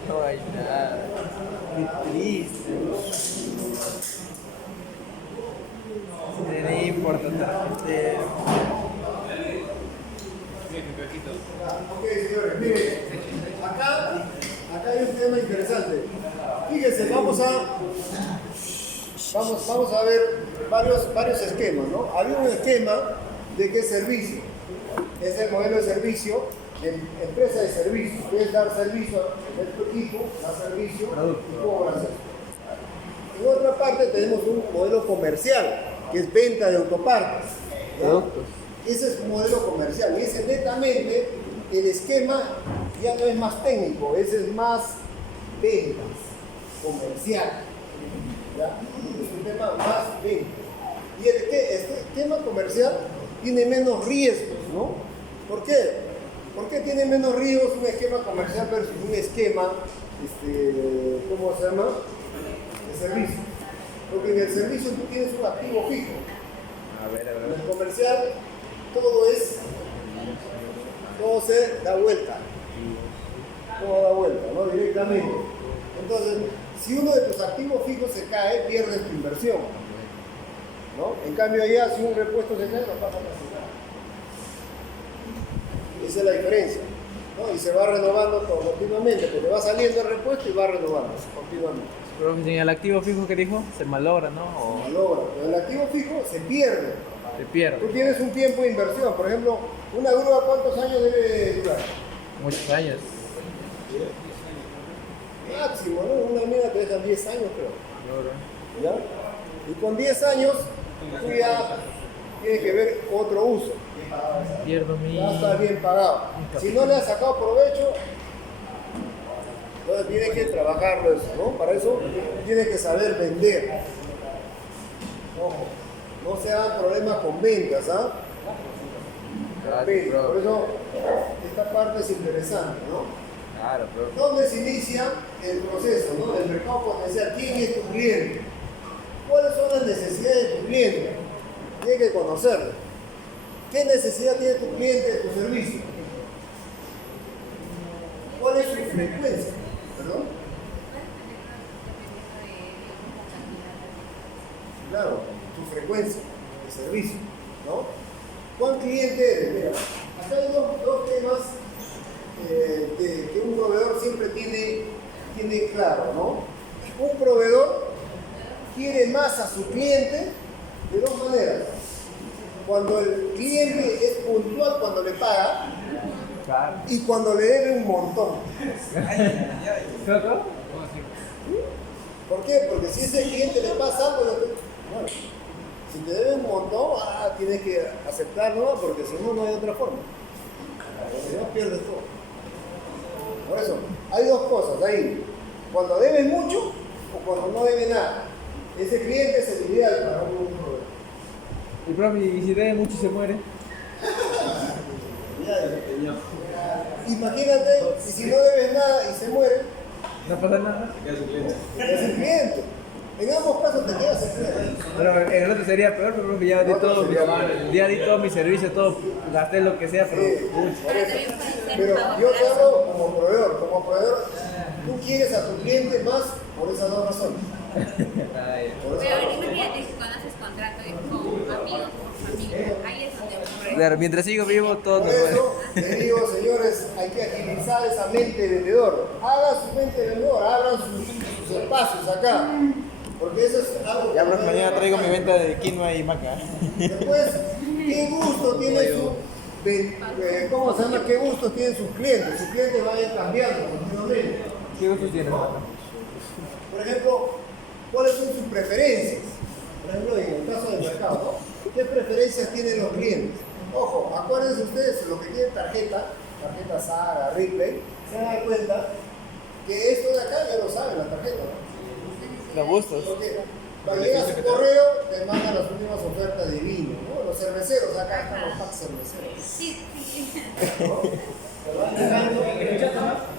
No hay nada. Qué triste. portatarjeta. Ok, señores, miren, acá hay un tema interesante. Fíjense, vamos a ver varios esquemas, ¿no? Había un esquema de qué servicio. Es el modelo de servicio, de empresa de servicio. Es dar servicio a tu equipo, dar servicio y cobras eso. En otra parte tenemos un modelo comercial, que es venta de autopartes. ¿Ya? Ese es un modelo comercial y ese netamente el esquema ya no es más técnico, ese es más ventas, comercial. ¿Ya? Es un tema más ventas. Y este esquema comercial tiene menos riesgos, ¿no? ¿Por qué? ¿Por qué tiene menos riesgos un esquema comercial versus un esquema, ¿cómo se llama? De servicio. Porque en el servicio tú tienes un activo fijo. En el comercial todo se da vuelta. Todo da vuelta, ¿no? Directamente. Entonces, si uno de tus activos fijos se cae, pierdes tu inversión, ¿no? En cambio allá, si un repuesto se cae, no pasa nada. Esa es la diferencia, ¿no? Y se va renovando todo continuamente, porque va saliendo el repuesto y va renovándose continuamente. Pero en el activo fijo que dijo, se malogra, ¿no? O Malogra, pero el activo fijo se pierde. se pierde. Tú tienes un tiempo de inversión, por ejemplo, una grúa, ¿cuántos años debe durar? Muchos años. Máximo, ¿no? Una mina te dejan 10 años, creo. ¿Ya? Y con 10 años, tú ya tienes que ver otro uso. Pierdo mi... Ya está bien pagado. Si no le has sacado provecho, entonces tienes que trabajarlo eso, ¿no? Para eso tienes que saber vender. Ojo, no se hagan problemas con ventas, ¿ah? Claro, Por eso esta parte es interesante, ¿no? Claro, pero... ¿Dónde se inicia el proceso, ¿no? Del mercado potencial? ¿Quién es tu cliente? ¿Cuáles son las necesidades de tu cliente? Tienes que conocerlo. ¿Qué necesidad tiene tu cliente de tu servicio? ¿Cuál es su frecuencia? ¿Perdón? Claro, tu frecuencia de servicio, ¿no? ¿Cuál cliente eres? Mira, acá hay dos temas que un proveedor siempre tiene claro, ¿no? Un proveedor quiere más a su cliente de dos maneras. Cuando el cliente es puntual cuando le paga y cuando le debe un montón. ¿Por qué? Porque si ese cliente le pasa algo, bueno, si te debe un montón, tienes que aceptarlo, porque si no, no hay otra forma. Si no, pierdes todo. Por eso, hay dos cosas ahí. Cuando debes mucho o cuando no debe nada. Ese cliente es el ideal para un proveedor. Y profe, ¿y si debe mucho y se muere? Imagínate, y si no debes nada y se muere, ¿No pasa nada? es el cliente. En ambos casos te quedas el cliente. Pero en el otro sería peor, pero profe, ya di todo, ya di todo mi servicio, todo, gasté lo que sea, pero... Sí, por eso. Pero yo te hablo como proveedor. Como proveedor, tú quieres a tu cliente más por esas dos razones. Por esas Pero dos razones. imagínate que cuando haces contrato con amigos, con familia, ahí es donde ocurre. Claro, mientras sigo vivo, todo Por me duele. eso, te digo, señores, hay que agilizar esa mente de vendedor. Hagan su mente de vendedor, abran sus espacios acá. Porque eso es algo que... Ya, profe, mañana traigo mi venta de quinoa y maca. Después, ¿qué gusto tiene ¿cómo se llama? ¿Qué gustos tienen sus clientes? Sus clientes van a ir cambiando continuamente. ¿Qué gustos tienes, profe? Por ejemplo, ¿cuáles son sus preferencias? Por ejemplo, en el caso del mercado, ¿no? ¿Qué preferencias tienen los clientes? Ojo, acuérdense ustedes, los que tienen tarjeta Saga, Ripley, se dan cuenta que esto de acá ya lo saben, la tarjeta, ¿no? Los gustos. Porque cuando llega su correo, te mandan las últimas ofertas de vino, ¿no? Los cerveceros, acá están los packs cerveceros. Sí, sí. ¿No?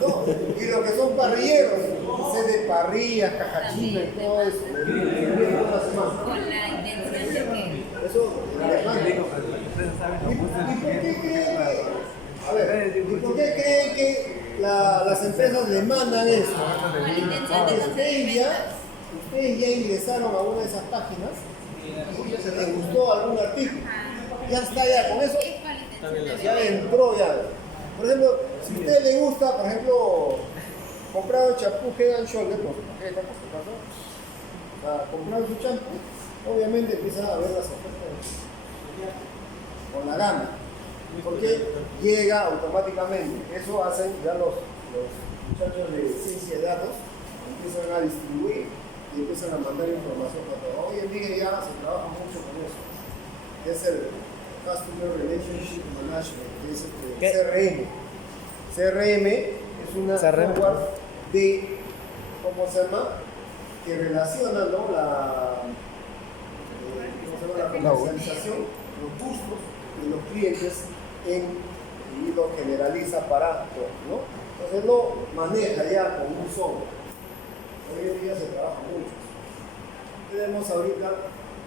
No, y lo que son parrilleros, sé de parrillas, cajachina y todo eso. Con la intención de que Eso les manda. ¿Y por qué creen que, a ver, ¿y por qué creen que las empresas les mandan eso? con la intención de Porque conseguir ventas. ustedes ya ingresaron a una de esas páginas y les gustó algún artículo. Ya está, ya, con eso Es con la intención de ya vender. entró ya. Por ejemplo, si a usted le gusta, por ejemplo, comprar un champú Head and Shoulder, pues, ¿qué pasó? O sea, comprar su champú, obviamente empieza a ver las ofertas con la gama. Porque llega automáticamente. Eso hacen ya los muchachos de ciencia de datos, empiezan a distribuir y empiezan a mandar información para todo. Hoy en día ya se trabaja mucho con eso. Es el Customer Relationship Management, que es el ¿Qué? CRM. CRM es una CRM. software de, ¿cómo se llama? Que relaciona, ¿no? La comercialización, los gustos de los clientes y lo generaliza para todos, ¿no? Entonces lo maneja ya con un software. Hoy en día se trabaja mucho. Tenemos ahorita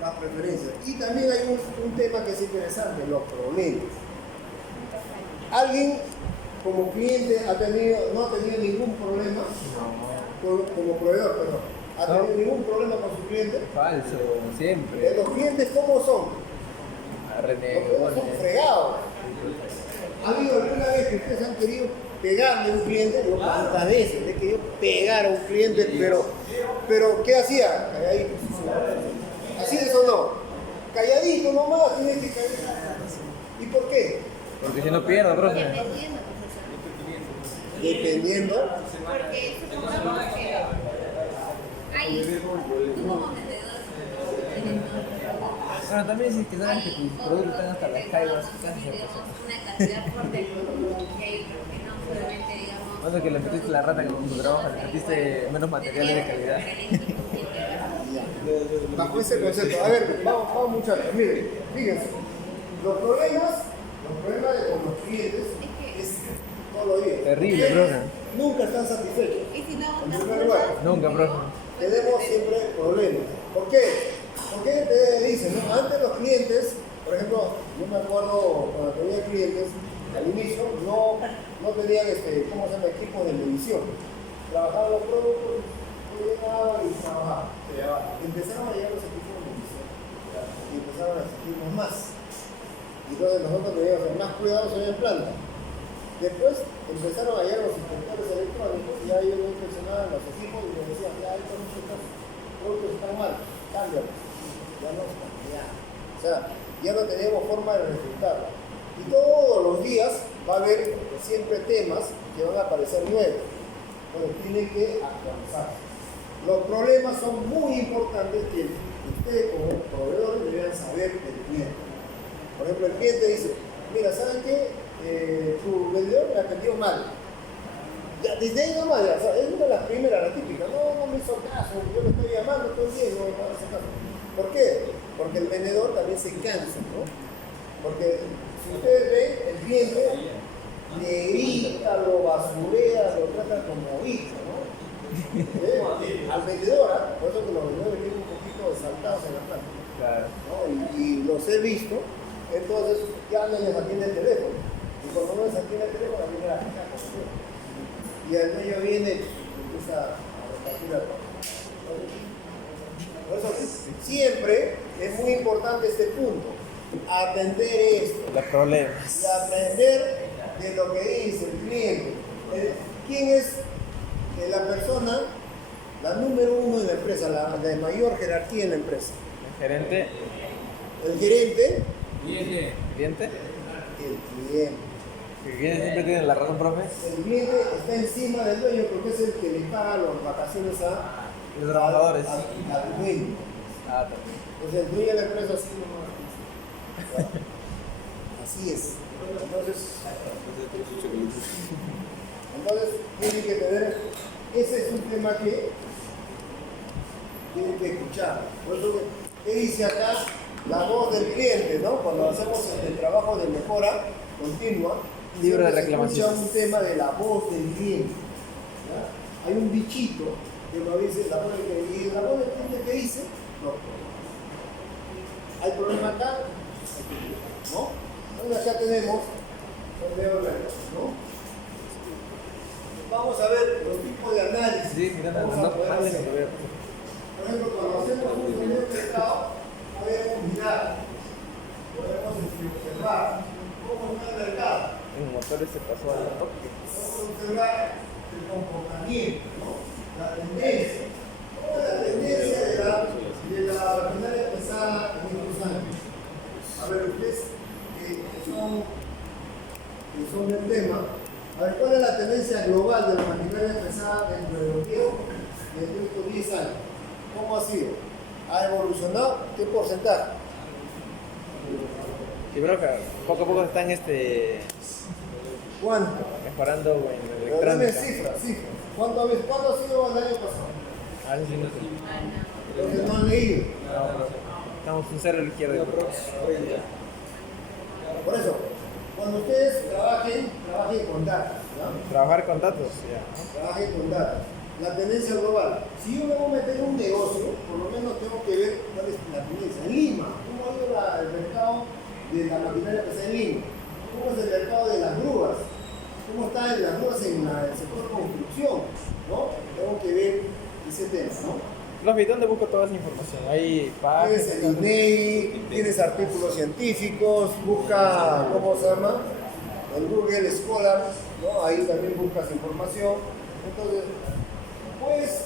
las preferencias. Y también hay un tema que es interesante, los problemas. ¿Alguien como cliente no ha tenido ningún problema como proveedor, perdón? ¿Ha tenido ningún problema con su cliente? Falso, siempre. ¿Los clientes cómo son? Los clientes son Renegones. fregados. ¿Ha habido alguna vez que ustedes han querido pegarle a un cliente? Yo cuántas veces he querido pegar a un cliente, pero ¿qué hacía? Calladito. Así de eso no. Calladito nomás, tienes que callar. ¿Y por qué? Porque si no pierdo, profe. Dependiendo, profesor. Dependiendo. Porque supongamos que hay como vendedores que tienen Bueno, también si es que saben que tus productos están hasta las caibas, una cantidad fuerte y hay otros que no, solamente digamos. Cuando que le metiste la rata con tu trabajo, le metiste menos materiales de calidad. Bajo ese concepto. A ver, vamos muchachos. Miren, fíjense. Los problemas con los clientes es todos los días. Terrible, Ustedes profe. nunca están satisfechos. Y si no, En primer lugar, Nunca, profe. tenemos siempre problemas. ¿Por qué? Porque te dicen, ¿no? Antes los clientes, por ejemplo, yo me acuerdo cuando tenía clientes, al inicio no tenían ¿cómo se llama? Equipos de medición. Trabajaban los productos, llegaban y trabajaban. Empezaron a llegar los equipos de medición y empezaron a exigirnos más. Entonces nosotros teníamos que ser más cuidadosos en planta. Después empezaron a llegar los inspectores electrónicos y ya ellos no inspeccionaban los equipos y les decían, ya estos productos están mal, cámbialos. Ya no están, ya. O sea, ya no teníamos forma de resultarlo. Y todos los días va a haber siempre temas que van a aparecer nuevos, pero tienen que actualizarse. Los problemas son muy importantes que ustedes como proveedores deberían saber del cliente. Por ejemplo, el cliente dice, mira, ¿saben qué? Tu vendedor me atendió mal. Ya, desde ahí nomás, ya, o sea, es una de las primeras, la típica, no me hizo caso, yo le estoy llamando todo el día y no me hace caso. ¿Por qué? Porque el vendedor también se cansa, ¿no? Porque si ustedes ven, el cliente le grita, lo basurea, lo trata como hijo, ¿no? Al vendedor, por eso que los vendedores vienen un poquito saltados en la planta, Claro. ¿no? Y los he visto, entonces ya no les atiende el teléfono. Y cuando no les atiende el teléfono, viene la caja. Y el dueño viene y empieza a repartir a todos. Por eso siempre es muy importante este punto, atender esto Los problemas. y aprender de lo que dice el cliente. ¿Quién es la persona, la número uno en la empresa, la de mayor jerarquía en la empresa? El gerente. El gerente, ¿Cliente? el cliente. El cliente siempre tiene la razón, profe. El cliente está encima del dueño porque es el que le paga las vacaciones a Los trabajadores. al dueño. Ah, también. Entonces el dueño de la empresa así nomás. Así es. Entonces tienen que tener, ese es un tema que tienen que escuchar. Por eso, ¿qué dice acá? La voz del cliente, ¿no? Cuando hacemos el trabajo de mejora continua, Libro de siempre se reclamaciones. escucha un tema de la voz del cliente. ¿Ya? Hay un bichito que lo dice, la voz del cliente, y la voz del cliente que dice, no. ¿Hay problema acá? ¿No? Entonces acá tenemos el dedo blanco, ¿no? Vamos a ver los tipos de análisis. Sí, mirando, Vamos a no, poder mándale hacer. que veo. Por ejemplo, cuando hacemos un sondeo de estado, podemos mirar, podemos tal vez se pasó algo, ¿no? Vamos a observar el comportamiento, ¿no? La tendencia. ¿Cómo es la tendencia de la maquinaria pesada en estos años? A ver, ustedes que son del tema, a ver, ¿cuál es la tendencia global de la maquinaria pesada dentro de los 10 años? ¿Cómo ha sido? ¿Ha evolucionado? ¿Qué porcentaje? Sí, creo que poco a poco están ¿Cuánto? mejorando en Pero dame electrónica. cifras. ¿Cuánto ha sido el año pasado? A veces sí no sé. Entonces no han leído. Estamos un cero a la izquierda. Por eso, cuando ustedes trabajen con datos, ¿no? Trabajar con datos, ya. Trabajen con datos. La tendencia global. Si yo me voy a meter en un negocio, por lo menos tengo que ver cuál es la tendencia. En Lima, ¿cómo ha ido el mercado de la maquinaria pesada en Lima? ¿Cómo es el mercado de las grúas? ¿Cómo están las grúas en el sector construcción? ¿No? Tengo que ver ese tema, ¿no? Lofi, ¿dónde busco toda esa información? Hay páginas. Tienes el INEI, tienes artículos científicos, busca, ¿cómo se llama? En Google Scholar, ¿no? Ahí también buscas información. Entonces, puedes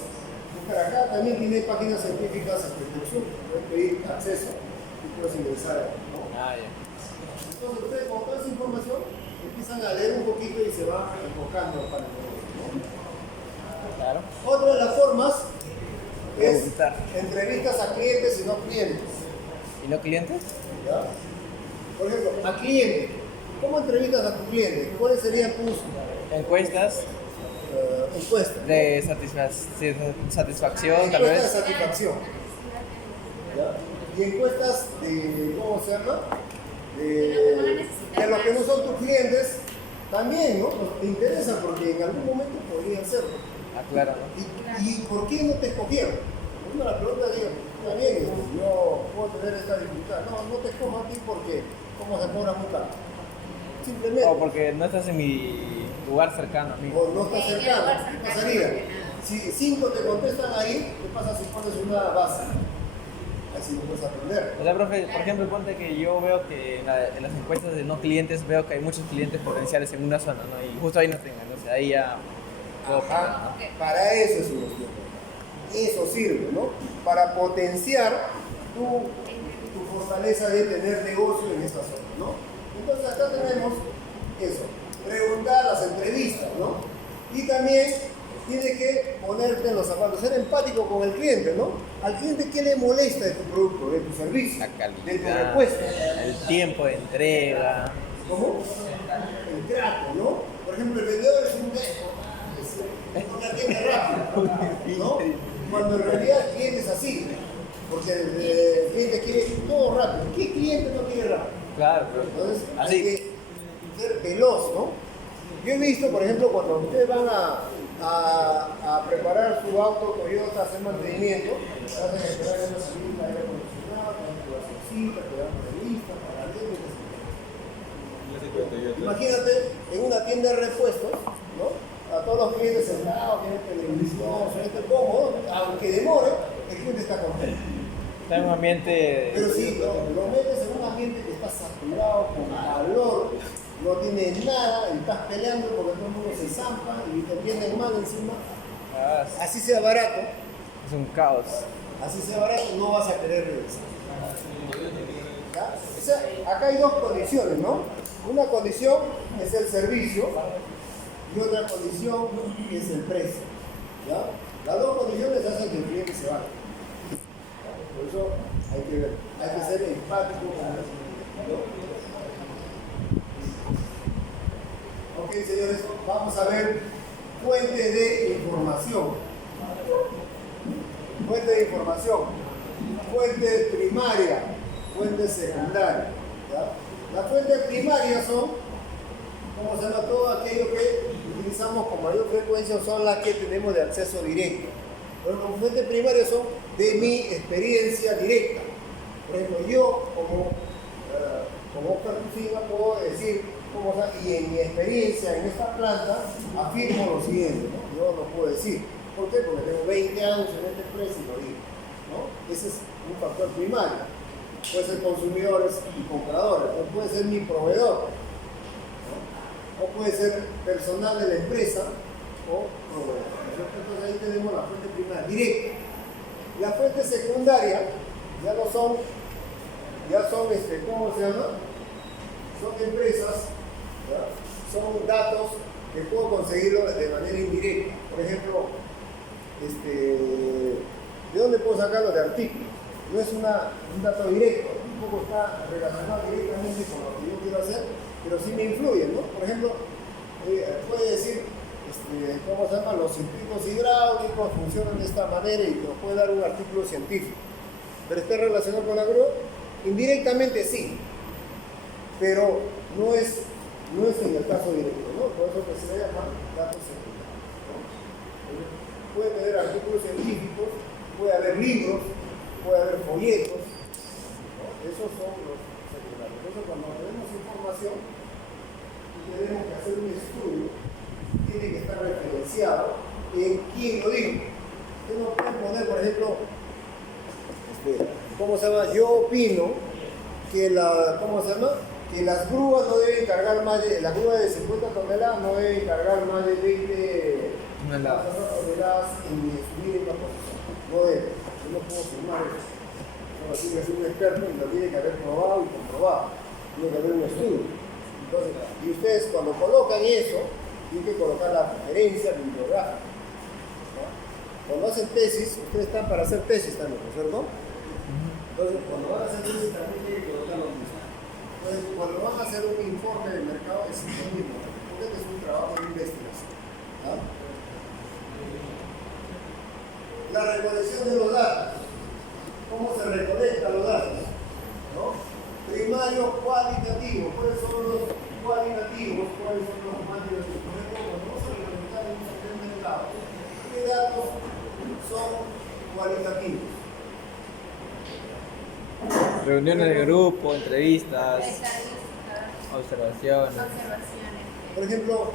buscar acá, también tiene páginas científicas de construcción, puedes pedir acceso y puedes ingresar, ¿no? Ah, ya. Entonces, ustedes con toda esa información empiezan a leer un poquito y se van enfocando para el negocio, ¿no? Claro. Otra de las formas es Preguntar. entrevistas a clientes y no clientes. ¿Y no clientes? ¿Ya? Por ejemplo, a cliente. ¿Cómo entrevistas a tu cliente? ¿Cuáles serían tus Encuestas encuestas? de satisfacción, tal Encuestas de vez. satisfacción. ¿Ya? Y encuestas de, ¿cómo se llama? De los que no son tus clientes, también, ¿no? Te interesan porque en algún momento podrían serlo. Ah, claro, ¿no? ¿Y por qué no te escogieron? Una de las preguntas digo, está bien, yo puedo tener esta dificultad. No te escojo a ti porque como se cobra muy caro. Simplemente. O porque no estás en mi lugar cercano a mí. O no estás cercano. ¿Qué pasaría? Si 5 te contestan ahí, ¿qué pasa si pones una base? Así no puedes aprender. O sea, profe, por ejemplo, ponte que yo veo que en las encuestas de no clientes veo que hay muchos clientes potenciales en una zona, ¿no? Y justo ahí no tengan, o sea, ahí ya puedo pagar, Ajá, ¿no? para eso es un estudio. Eso sirve, ¿no? Para potenciar tu fortaleza de tener negocio en esta zona, ¿no? Entonces acá tenemos eso, preguntar las entrevistas, ¿no? Y también tienes que ponerte en los zapatos, ser empático con el cliente, ¿no? Al cliente, ¿qué le molesta de tu producto, de tu servicio, La de tu calidad, respuesta? el tiempo de entrega. ¿Cómo? El trato, ¿no? Por ejemplo, el vendedor es un no te atiende rápido, ¿no? Cuando en realidad el cliente es así, porque el cliente quiere todo rápido. ¿Qué cliente no quiere rápido? Claro, Entonces hay así. que ser veloz, ¿no? Yo he visto, por ejemplo, cuando ustedes van a preparar su auto Toyota, hacer mantenimiento, hacen esperar en una salida de aire acondicionado, para que la cita, te dan revistas, para leer, imagínate en una tienda de repuestos, ¿no? A todos los clientes sentados, tienen televisión, suelto cómodo, aunque demore, el cliente está contento. Está en un ambiente. Pero si lo metes en un ambiente que está saturado, con calor, no tienes nada, y estás peleando porque todo el mundo se zampa y te entienden mal encima, Ah, así sea barato, es un caos. no vas a querer regresar. ¿Ya? O sea, acá hay dos condiciones, ¿no? Una condición es el servicio y otra condición es el precio. ¿Ya? Las dos condiciones hacen que el cliente se vaya. Por eso hay que ver, hay que ser empático con el cliente. Ok, señores, vamos a ver fuente de información. Fuente de información. Fuente primaria, fuente secundaria. ¿Ya? Las fuentes primarias son, como se llama, todo aquello que utilizamos con mayor frecuencia, son las que tenemos de acceso directo. Pero como fuentes primarias son de mi experiencia directa. Por ejemplo, yo como Oscar Cusina puedo decir, y en mi experiencia en esta planta afirmo lo siguiente, ¿no? Yo lo puedo decir. ¿Por qué? Porque tengo 20 años en esta empresa y lo digo, ¿no? Ese es un factor primario. Puede ser consumidores y compradores, o puede ser mi proveedor, ¿no? o puede ser personal de la empresa, o proveedor. Entonces ahí tenemos la fuente primaria directa. La fuente secundaria ya no son, ¿cómo se llama? Son empresas, ¿ya? Son datos que puedo conseguirlo de manera indirecta. Por ejemplo, ¿de dónde puedo sacarlo? De artículos. No es un dato directo, tampoco está relacionado directamente con lo que yo quiero hacer, pero sí me influye, ¿no? Por ejemplo, puede decir, ¿cómo se llama? Los circuitos hidráulicos funcionan de esta manera y te puede dar un artículo científico. ¿Pero está relacionado con la grúa? Indirectamente sí, pero no es en el caso directo, ¿no? Por eso que se le llama datos secundarios, ¿no? Puede tener artículos científicos, puede haber libros, puede haber folletos, ¿no? Esos son los secundarios. Entonces, cuando tenemos información y tenemos que hacer un estudio, tiene que estar referenciado en quién lo dijo. Usted no puede poner, por ejemplo, ¿cómo se llama? Yo opino que que las grúas no deben cargar más de, la grúa de 50 toneladas no deben cargar más de 20 toneladas en subir en la posición. No debe. Yo no puedo firmar eso. Ahora tiene que ser un experto y lo tiene que haber probado y comprobado. Tiene que haber un estudio. Entonces, y ustedes cuando colocan eso, tienen que colocar la referencia bibliográfica. ¿No? Cuando hacen tesis, ustedes están para hacer tesis también, ¿no es cierto? Entonces, cuando van a hacer tesis también tienen que colocar lo mismo. Entonces, cuando van a hacer un informe de mercado es lo mismo, porque este es un trabajo de investigación. ¿No? La recolección de los datos. ¿Cómo se recolectan los datos? ¿No? Primario cualitativo. ¿Cuáles son los cualitativos? ¿Cuáles son los cuantitativos? Por ejemplo, cuando vamos a recolectar un sector de mercado, ¿qué datos son cualitativos? Reuniones de grupo, entrevistas, observaciones. Por ejemplo,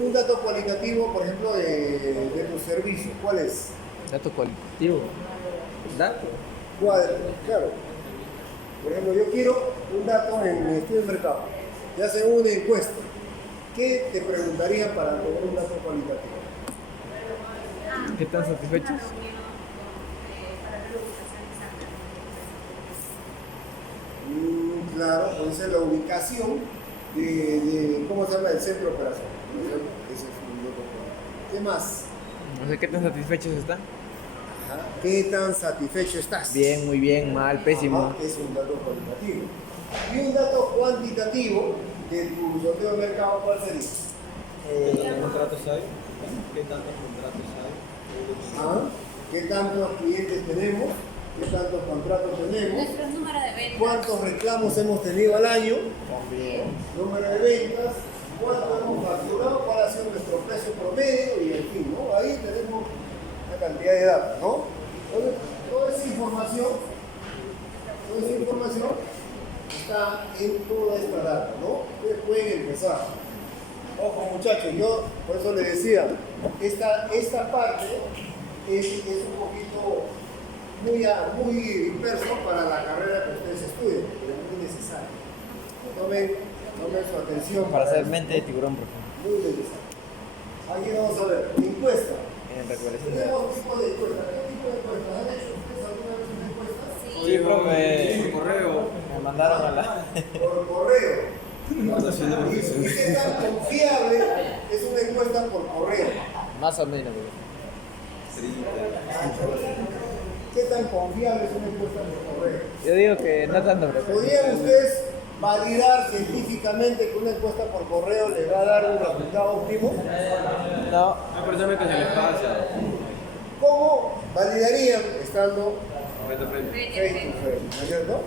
un dato cualitativo, por ejemplo, de tu servicio, ¿cuál es? Dato cualitativo. Dato. Claro. Por ejemplo, yo quiero un dato en mi estudio de mercado. Te hacen una encuesta. ¿Qué te preguntarían para tener un dato cualitativo? ¿Qué tan satisfechos? Claro, puede ser la ubicación de ¿cómo se llama? El centro de operación. Ese es un dato cualitativo. ¿Qué más? No sé qué tan satisfechos están. Ajá. ¿Qué tan satisfecho estás? Bien, muy bien, mal, pésimo. Ajá, es un dato cualitativo. Y un dato cuantitativo de tu sorteo de mercado, ¿cuál sería? ¿Qué tantos contratos hay? ¿Qué tantos contratos hay? ¿Ah? ¿Qué tantos clientes tenemos? ¿Qué tantos contratos tenemos? Nuestros números de ventas. ¿Cuántos reclamos hemos tenido al año? También. Número de ventas. ¿Cuánto hemos facturado? ¿Cuál ha sido nuestro precio promedio? Y en fin, ¿no? Ahí tenemos una cantidad de datos, ¿no? Entonces, toda esa información está en toda esta data, ¿no? Ustedes pueden empezar. Ojo muchachos, yo por eso les decía, esta parte es un poquito muy disperso para la carrera que ustedes estudian, pero es muy necesario. Tomen su atención. Para hacer mente de tiburón profundo. Muy necesario. Aquí vamos a ver, encuesta. En recolección de Tenemos datos. un tipo de encuesta. ¿Qué tipo de encuesta? ¿Han hecho ustedes alguna vez una encuesta? Sí, profe. Por correo. Me mandaron a la. Por correo. Vamos haciendo lo ¿Y que se qué tan confiable es una encuesta por correo? Más o menos, profe. ¿Qué tan confiable es una encuesta por correo? Yo digo que no tanto, profe. ¿Podrían ustedes validar científicamente que una encuesta por correo les va a dar un resultado óptimo? No. Hay personas que se les pasa. ¿Cómo validarían estando Frente a frente. face to face? ¿No es cierto?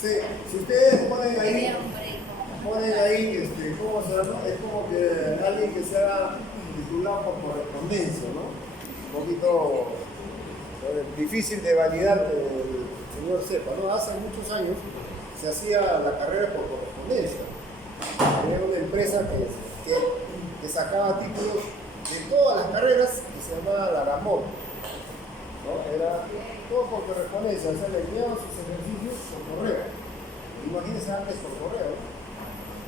Sí, si ustedes ponen ahí, ¿cómo se llama? Es como que alguien que sea titulado por correspondencia, ¿no? Un poquito difícil de validar que el señor sepa, ¿no? Hace muchos años se hacía la carrera por correspondencia. Era una empresa que sacaba títulos de todas las carreras que se llamaba la Ramón. ¿no? Era todo por correspondencia, o sea, le enviaban sus ejercicios por correo. Imagínense antes por correo, ¿no?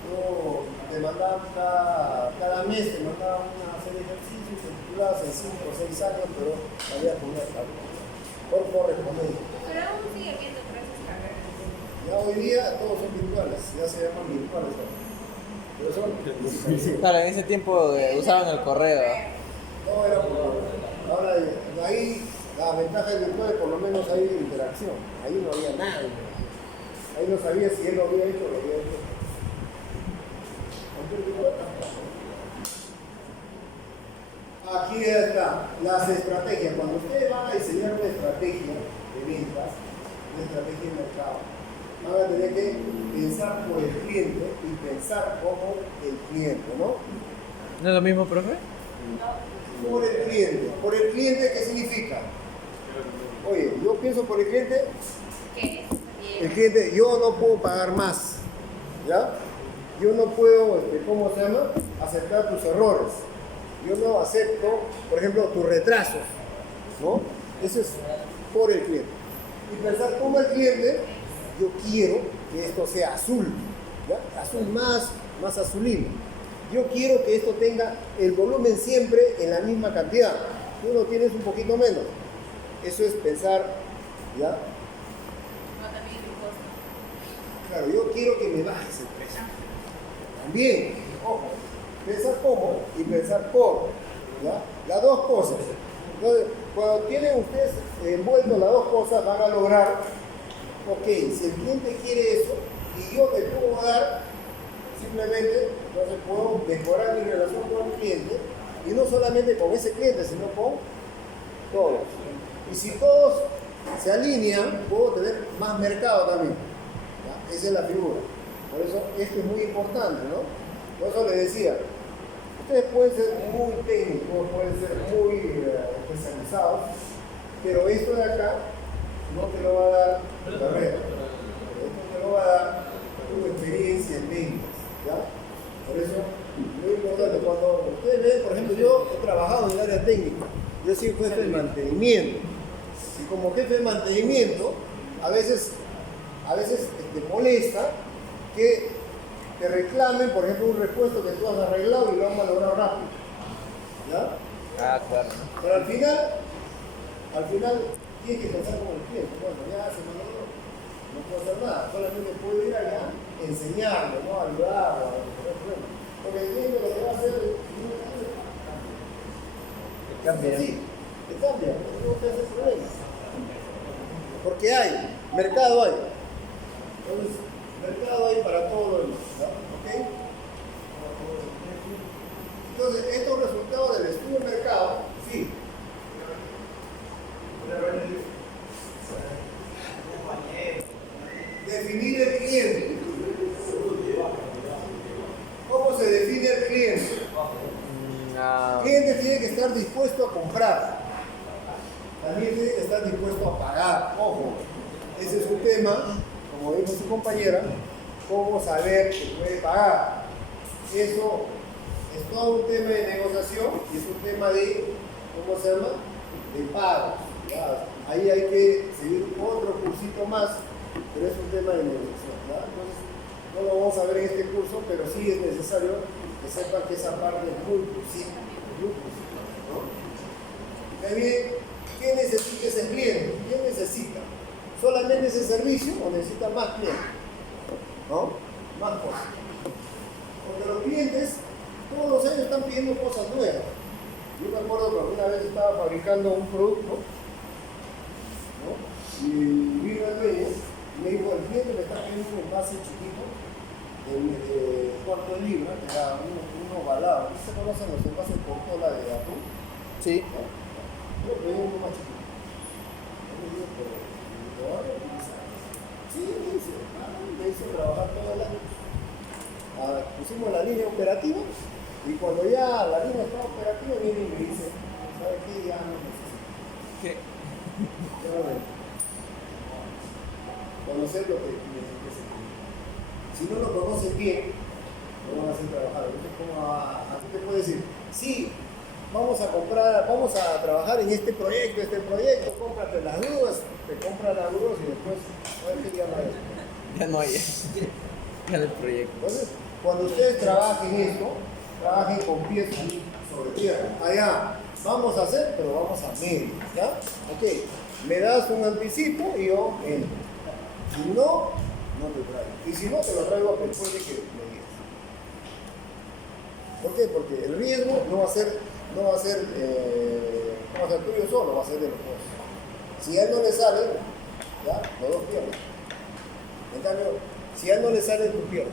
Yo te mandaba cada mes, te mandaba una serie de ejercicios, te titulabas en 5 o 6 años, pero había que una por correspondencia. Pero aún sigue habiendo clases carreras. Ya hoy día todos son virtuales, ya se llaman virtuales. Pero son, Claro, en ese tiempo usaban el correo. no era por correo. Ahora, ahí la ventaja del virtual es por lo menos hay interacción. Ahí no había nada. Ahí no sabía si él lo había hecho o lo había hecho. Aquí está, las estrategias. Cuando ustedes van a diseñar una estrategia de ventas, una estrategia de mercado, van a tener que pensar por el cliente y pensar como el cliente, ¿no? ¿No es lo mismo, profe? Por el cliente. ¿Por el cliente qué significa? Oye, yo pienso por el cliente. ¿Qué es? El cliente, yo no puedo pagar más, ¿ya? Yo no puedo, ¿cómo se llama? Aceptar tus errores. Yo no acepto, por ejemplo, tus retrasos, ¿no? Eso es por el cliente. Y pensar como el cliente, yo quiero que esto sea azul, ¿ya? Azul más azulino. Yo quiero que esto tenga el volumen siempre en la misma cantidad. Tú lo tienes un poquito menos. Eso es pensar, ¿ya? No, también el costo. Claro, yo quiero que me bajes el precio. También, ojo, pensar cómo y pensar por, ¿ya? Las dos cosas. Entonces, cuando tienen ustedes envueltos las dos cosas, van a lograr, ok, si el cliente quiere eso y yo te puedo dar, simplemente, entonces puedo mejorar mi relación con el cliente y no solamente con ese cliente, sino con todos. Y si todos se alinean, puedo tener más mercado también. ¿Ya? Esa es la figura. Por eso esto es muy importante, ¿no? Por eso les decía, ustedes pueden ser muy técnicos, pueden ser muy especializados, pero esto de acá no te lo va a dar la carrera. Esto te lo va a dar tu experiencia en ventas, ¿ya? Por eso, muy importante, cuando ustedes ven, por ejemplo, yo he trabajado en el área técnica, yo soy jefe de mantenimiento, y como jefe de mantenimiento, a veces te molesta que te reclamen, por ejemplo, un repuesto que tú has arreglado y lo han malogrado rápido, ¿ya? Ah, claro. Pero al final tienes que pensar como el cliente. Bueno, ya se malogró, no puedo hacer nada, solamente puedo ir allá, enseñarlo, ¿no? Ayudarlo, a resolver el problema. Porque el cliente lo que va a hacer es Cambia. sí, te cambia, no te hace problema. Porque hay, mercado hay. Entonces, mercado hay para todo lo demás, ¿no? ¿Ok? Entonces, estos resultados del estudio de mercado, sí. Definir el cliente. ¿Cómo se define el cliente? El cliente tiene que estar dispuesto a comprar. También tiene que estar dispuesto a pagar. Ojo, ese es un tema, como dijo su compañera, cómo saber que puede pagar. Eso es todo un tema de negociación y es un tema de, ¿cómo se llama? De pago. ¿Ya? Ahí hay que seguir otro cursito más, pero es un tema de negociación. ¿Ya? Entonces, no lo vamos a ver en este curso, pero sí es necesario que sepan que esa parte es muy crucial. ¿No? También, ¿qué necesita ese cliente? ¿Qué necesita? ¿Solamente ese servicio o necesita más clientes? ¿No? Más cosas. Porque los clientes todos los años están pidiendo cosas nuevas. Yo me acuerdo que alguna vez estaba fabricando un producto, ¿no? Y vino el dueño y me dijo, el cliente me está pidiendo un envase chiquito de cuarto de libra, que era un ovalado. ¿Se conocen los envases por cola de atún? Sí. Yo pedí uno más chiquito. Yo le digo, pero ¿lo van a utilizar? Sí, me dice, me hizo trabajar todo el año. Pusimos la línea operativa y cuando ya la línea estaba operativa viene y me dice, ¿sabes qué? Ya no necesito. ¿Qué? Ya no necesito. Conocer lo que necesita ese cliente. Si no lo conoces bien, no van a hacer trabajar. Entonces, como a ti te puede decir, sí, vamos a trabajar en este proyecto, cómprate las grúas, te compras las grúas y después, a ver qué día no hay. Ya no hay. Ya no hay proyecto. Entonces, cuando ustedes trabajen esto, trabajen con pies sobre tierra. Allá, vamos a hacer, pero vamos a medio, ¿ya? Ok, me das un anticipo y yo entro. Si no, no te traigo. Y si no, te lo traigo después de que me digas. ¿Por qué? Porque el riesgo no va a ser tuyo solo, va a ser de los dos. Si a él no le sale, ya, los dos pierden. En cambio, si a él no le sale, tú pierdes.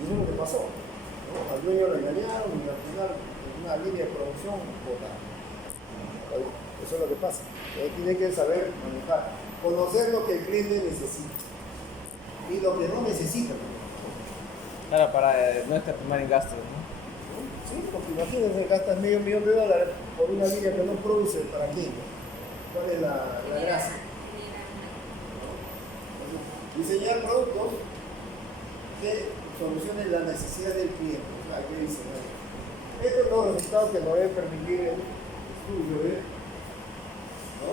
Y eso es lo que pasó, ¿no? Al dueño lo engañaron y al final, en una línea de producción, botaron. Eso es lo que pasa. Entonces, tiene que saber manejar, conocer lo que el cliente necesita y lo que no necesita. Claro, para no escatimar en gastos, ¿no? Sí, porque imagínense, gastas $500,000 por una línea que no produce, ¿para qué? ¿Cuál es la gracia? Diseñar productos que solucionen las necesidades del cliente. Hay que diseñar. Estos son los resultados que nos deben permitir el estudio, ¿eh? ¿No?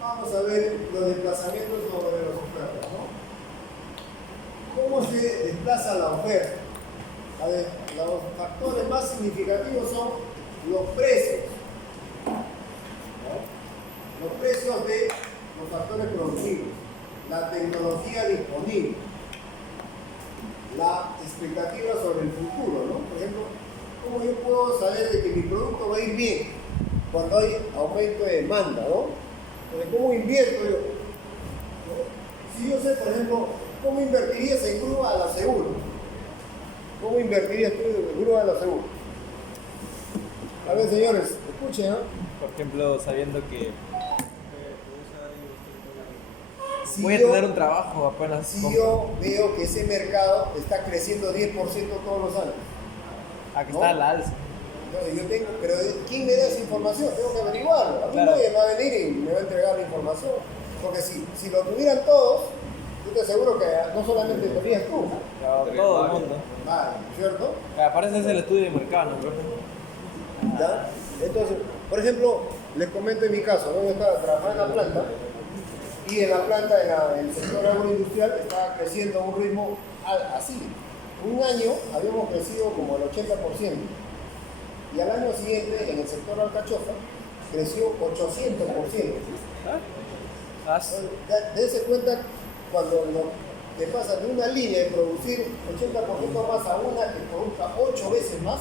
Vamos a ver los desplazamientos sobre las ofertas, ¿no? ¿Cómo se desplaza la oferta? A ver, los factores más significativos son los precios, ¿no? Los precios de los factores productivos, la tecnología disponible, la expectativa sobre el futuro, ¿no? Por ejemplo, ¿cómo yo puedo saber de que mi producto va a ir bien cuando hay aumento de demanda, ¿no? Entonces, ¿cómo invierto yo? Si yo sé, por ejemplo, ¿cómo invertirías en grúa a la segura? ¿Cómo invertirías tú en grúa a la segura? A ver, señores, escuchen, ¿no? Por ejemplo, sabiendo que Si voy a yo- tener un trabajo apenas. Si yo veo que ese mercado está creciendo 10% todos los años, Aquí ¿no? está la alza. entonces yo tengo, pero ¿quién me da esa información? Tengo que averiguarlo. A mí Claro. nadie va a venir y me va a entregar la información. Porque si lo tuvieran todos, yo te aseguro que no solamente lo tenías tú, Claro, todo el mundo. vale, ¿cierto? Para eso es el estudio de mercado, ¿no? ¿Ya? Entonces, por ejemplo, les comento en mi caso, ¿no? Yo estaba trabajando en la planta y en la planta, en el sector agroindustrial, estaba creciendo a un ritmo así. Un año habíamos crecido como el 80% y al año siguiente en el sector alcachofa creció 800%. Dense cuenta cuando te pasa de una línea de producir 80% más a una que produzca 8 veces más,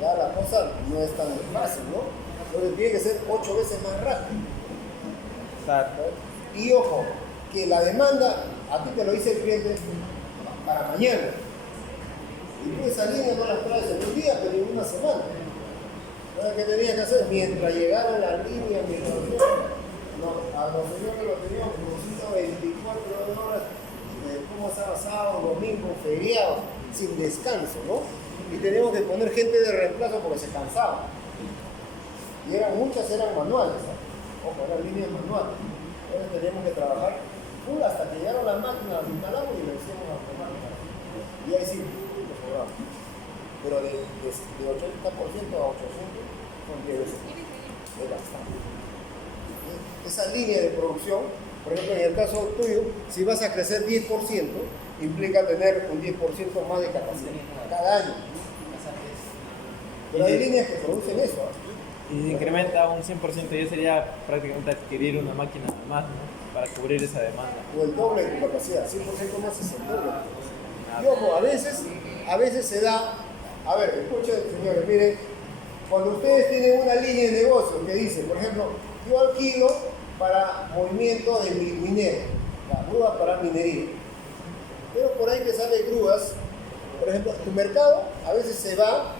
ya la cosa no es tan fácil, ¿no? Entonces tiene que ser 8 veces más rápido. Y ojo, que la demanda, a ti te lo dice el cliente para mañana. Y tú esa línea no la traes en un día, pero en una semana. Entonces, ¿qué tenías que hacer? Mientras llegaran las líneas, a los señores lo teníamos producido 24 horas, como sábado, domingo, feriados, sin descanso, ¿no? Y teníamos que poner gente de reemplazo porque se cansaban. Y muchas eran manuales, ¿no? Ojo, eran líneas manuales. Entonces teníamos que trabajar full hasta que llegaron las máquinas, las instalamos y lo hicimos automáticamente. Y ahí sí, lo cobramos. Pero de 80% a 800 son 10 veces. Es bastante. Esa línea de producción, por ejemplo, en el caso tuyo, si vas a crecer 10%, implica tener un 10% más de capacidad cada año. Pero hay líneas que producen eso. Y si se incrementa un 100%, ya sería prácticamente adquirir una máquina más, ¿no? Para cubrir esa demanda. O el doble de tu capacidad, 100% más es el doble. Y ojo, a veces se da, a ver, escuchen señores, miren, cuando ustedes tienen una línea de negocio que dice, por ejemplo, yo alquilo para movimiento de minero, las grúas para minería. Pero por ahí que salen grúas, por ejemplo, tu mercado a veces se va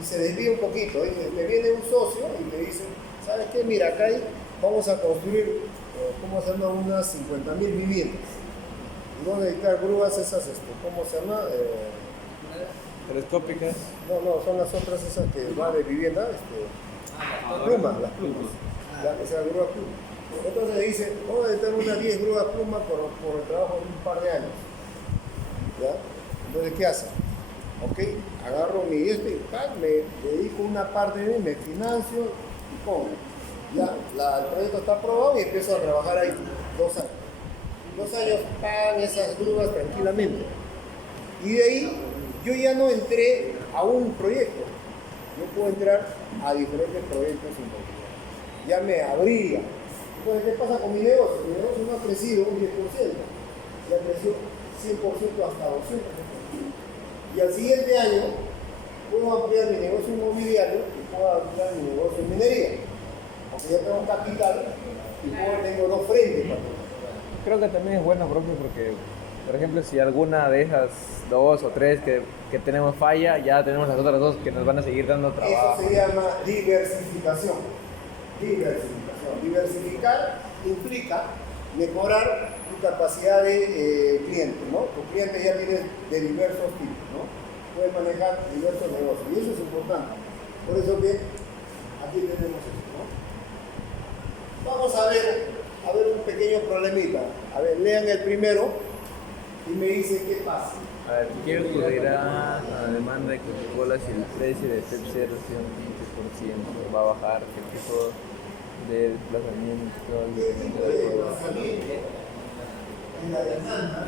y se desvía un poquito. Y te viene un socio y te dice, ¿sabes qué? Mira, acá vamos a construir, ¿cómo se llama? Unas 50.000 viviendas. Y vamos a necesitar grúas esas, ¿cómo se llama? Telescópicas. No, son las otras esas que van de vivienda, las plumas. Ya, esa grúa pluma. Entonces le dice, vamos a necesitar unas 10 grúas plumas por el trabajo de un par de años. ¿Ya? Entonces, ¿qué hace? Ok, agarro mi me dedico una parte de mí, me financio y pongo. Ya, el proyecto está aprobado y empiezo a trabajar ahí 2 años. 2 años pagan esas grúas tranquilamente. Y de ahí yo ya no entré a un proyecto, yo puedo entrar a diferentes proyectos inmobiliarios. Ya me abría. Entonces, ¿qué pasa con mi negocio? Mi negocio no ha crecido un 10%, ya creció 100% hasta 200%. Y al siguiente año puedo ampliar mi negocio inmobiliario y puedo ampliar mi negocio en minería. Porque ya tengo capital y tengo 2 frentes para todo. Creo que también es bueno, profe, porque, por ejemplo, si alguna de esas 2 o 3 que tenemos falla, ya tenemos las otras 2 que nos van a seguir dando trabajo. Eso se llama diversificación. Diversificar implica mejorar tu capacidad de cliente, ¿no? Tu cliente ya tiene de diversos tipos, ¿no? Puedes manejar diversos negocios y eso es importante. Por eso que aquí tenemos esto, ¿no? Vamos a ver un pequeño problemita. A ver, lean el primero y me dicen qué pasa. A ver, ¿qué ocurrirá a la demanda de Coca-Cola si el precio de Pepsi reduce un 15%? ¿Va a bajar? ¿Qué tipo de desplazamiento? ¿Qué tipo de desplazamiento en la demanda?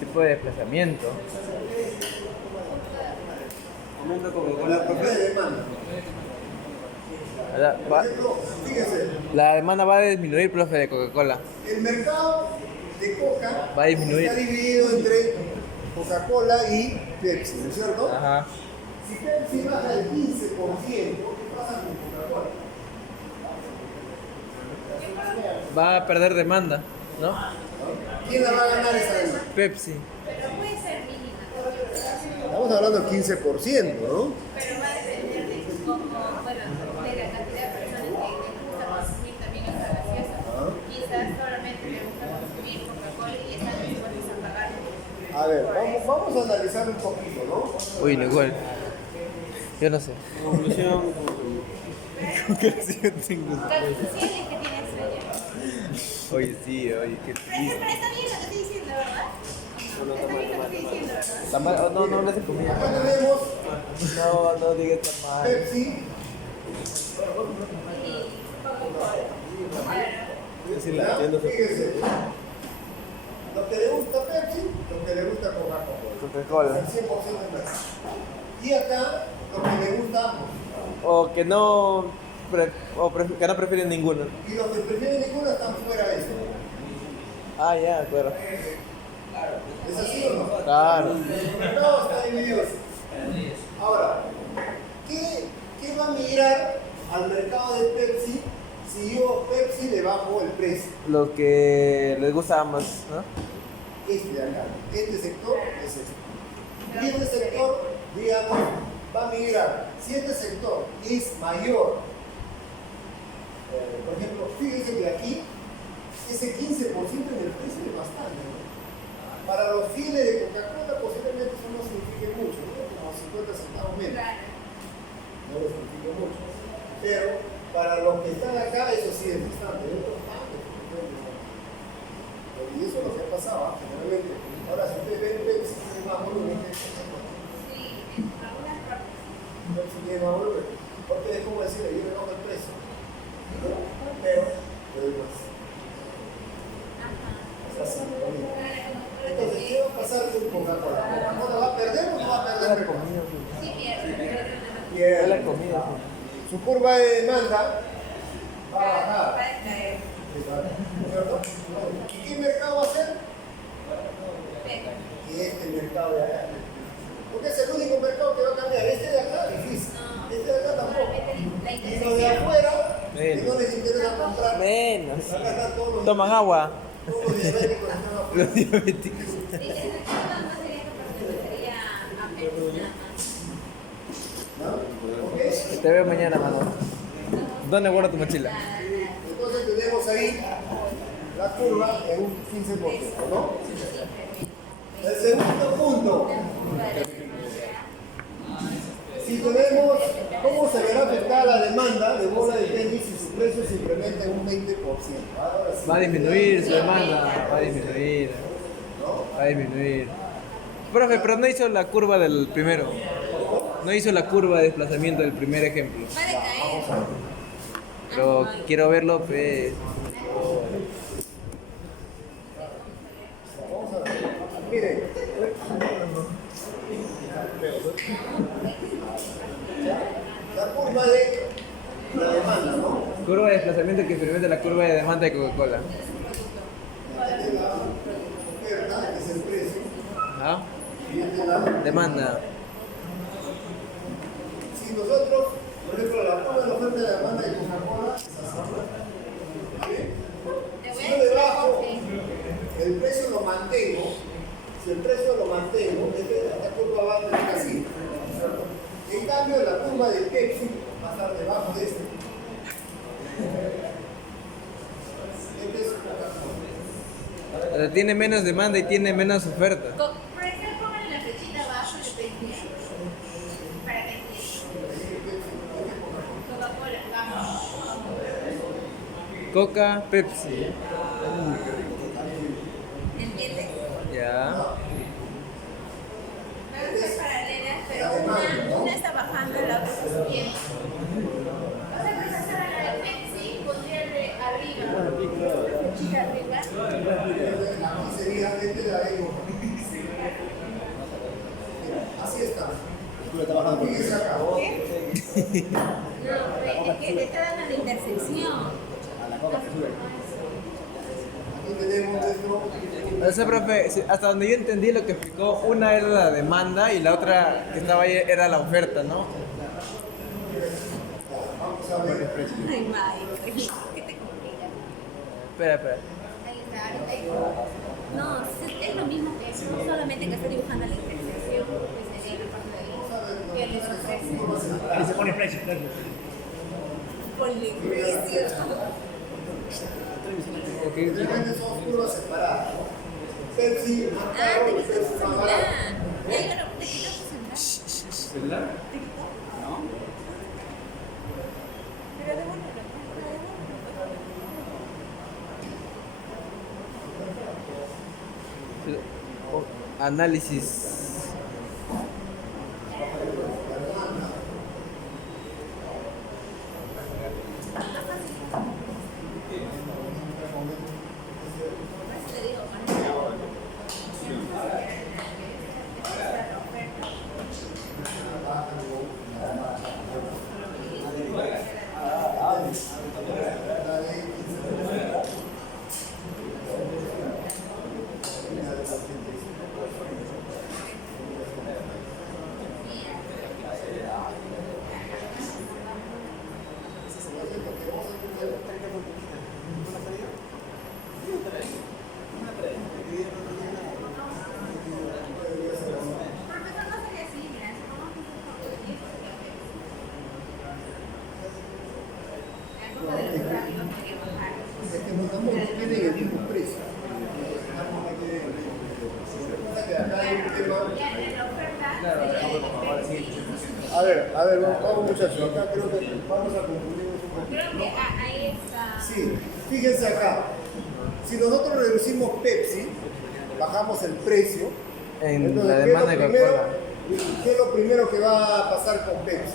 Tipo de desplazamiento. La propiedad de demanda. Por ejemplo, fíjense, La demanda va a disminuir, profe, de Coca-Cola. el mercado de Coca Va a disminuir. está dividido entre Coca-Cola y Pepsi, ¿no es cierto? Ajá. Si Pepsi baja el 15%, ¿qué pasa con Coca-Cola? Va a perder demanda, ¿no? ¿Quién la va a ganar esa demanda? Pepsi. Pero puede ser mínima. Estamos hablando del 15%, ¿no? Pero va a depender de cómo, bueno, de la cantidad de personas que les gusta consumir también esta gaseosa. Quizás solamente les gusta consumir Coca-Cola y están dispuestos a pagar. A ver, vamos a analizar un poquito, ¿no? Uy, no igual. Yo no sé. Conclusión. Conclusiones que tiene Estrella. Oye, sí, oye, qué Pero triste. está bien lo que estoy diciendo, ¿verdad? Está bien lo que estoy diciendo, ¿verdad? Está mal. Oh, no, no hables de comida. Acá tenemos No, no digas está mal. Pepsi. ¿Ya? Fíjense. Lo que le gusta a Pepsi, lo que le gusta a Coca-Cola. Coca-Cola. El 100% de más. Y acá, lo que le gusta a ambos. O que no, que no prefieren ninguno. Y los que prefieren ninguna están fuera de eso. Ah, ya, claro. ¿Es así o no? Claro. El mercado está dividido así. Ahora, ¿qué va a migrar al mercado de Pepsi si yo Pepsi le bajo el precio? Lo que les gusta más, ¿no? Este de acá, este sector es este. Y este sector, digamos, va a migrar. Si este sector es mayor, por ejemplo, fíjense que aquí ese 15% en el precio es bastante, ¿no? Para los fieles de Coca-Cola posiblemente eso no signifique mucho, ¿no? Como 50 centavos menos. Claro. No les significa mucho. Pero para los que están acá, eso sí es bastante. Hay otros tantos que pueden llegar. Y eso es lo que ha pasado, ¿ah? Generalmente. Ahora, si ustedes ven Pepsi, tiene más volumen que Coca-Cola. Sí, en algunas partes. Pepsi tiene más volumen. Porque es como decirle, yo le bajo el precio. Pero le doy más. Ajá. Es así, también. Entonces, ¿qué va a pasar con Coca-Cola? ¿Coca-Cola va a perder o no va a perder? Sí, pierde. Bien. La comida. Su curva de demanda va a bajar. Va a caer. ¿Cierto? ¿Y qué mercado va a ser? Pero, Y este mercado de acá. Porque es el único mercado que va a cambiar. Este de acá, difícil. Este de acá tampoco. la Y los de intersección. afuera, que Menos. no les interesa comprar. Menos. Acá están todos los Toman agua. todos los diabéticos están afuera. Los diabéticos. La intersección no sería que pertenecería a Pepsi nada más. ¿No? ¿Ok? Te veo mañana, mano. ¿Dónde guardo tu mochila? Entonces tenemos ahí la curva en un 15%, ¿no? El segundo punto. Si tenemos, ¿cómo se verá afectada la demanda de bola de tenis si su precio se incrementa en un 20%? Ahora sí. Va a disminuir su demanda, va a disminuir. Va a disminuir. Profe, pero no hizo la curva del primero. No hizo la curva de desplazamiento del primer ejemplo. Va a decaer. Pero quiero verlo, pues. Vamos a ver. Miren. La curva de la demanda, ¿no? Curva de desplazamiento que experimenta la curva de demanda de Coca-Cola. Esta es la oferta, que es el precio. ¿Ah? Y esta es la... Demanda. Si nosotros, por ejemplo, la curva de la oferta de la demanda de Coca-Cola es así. ¿Bien? Te voy Si a yo decir debajo algo que- el precio lo mantengo, si el precio lo mantengo, esta curva va a tener así. En cambio, la curva de Pepsi va a estar debajo de este. Este es Coca-Cola. O sea, tiene menos demanda y tiene menos oferta. Por ejemplo, póngale la flechita abajo de Pepsi. Para que entiendan. Coca-Cola, vamos. Coca, Pepsi. ¿Entiendes? Ya. Van a ser paralelas, pero una está bajando y la otra está subiendo. O sea, que esa era la de Pepsi, pondría de arriba. La flechita arriba. Aquí sería este la de Coca. Así está. Fíjense acá. No, es que te está dando la intersección. Aquí tenemos nuestro. O sea, profe, hasta donde yo entendí lo que explicó, una era la demanda y la otra que estaba ahí era la oferta, ¿no? Vamos a ver el precio. Ay, Mike, ¿qué te complica? Espera, espera. Ahí está, ahorita ahí. No, es lo mismo que eso, solamente que está dibujando la intersección, que sería la parte de ahí, que les ofrece. Ahí se pone precio. Ponle precio. Realmente son curvas separadas, ¿no? Pepsi, más Ah, caro te y quitas Pepsi tu más celular. barato. Ya, claro, te quitas tu celular. ¿Celular? Pero devuélvelo. Análisis. Te digo, profesor, no sería así, mira, si vamos a el grupo de los rápidos podría bajar. Es que no estamos tienen el mismo precio. Recuerda que acá hay un tema. Ya en la oferta sería A ver, vamos muchachos, acá creo que vamos a confundirnos un poquito. creo que ahí está. Sí, fíjense acá. Si nosotros reducimos Pepsi, bajamos el precio. En la ¿qué es demanda de lo primero- Coca-Cola. ¿Qué es lo primero que va a pasar con Pepsi?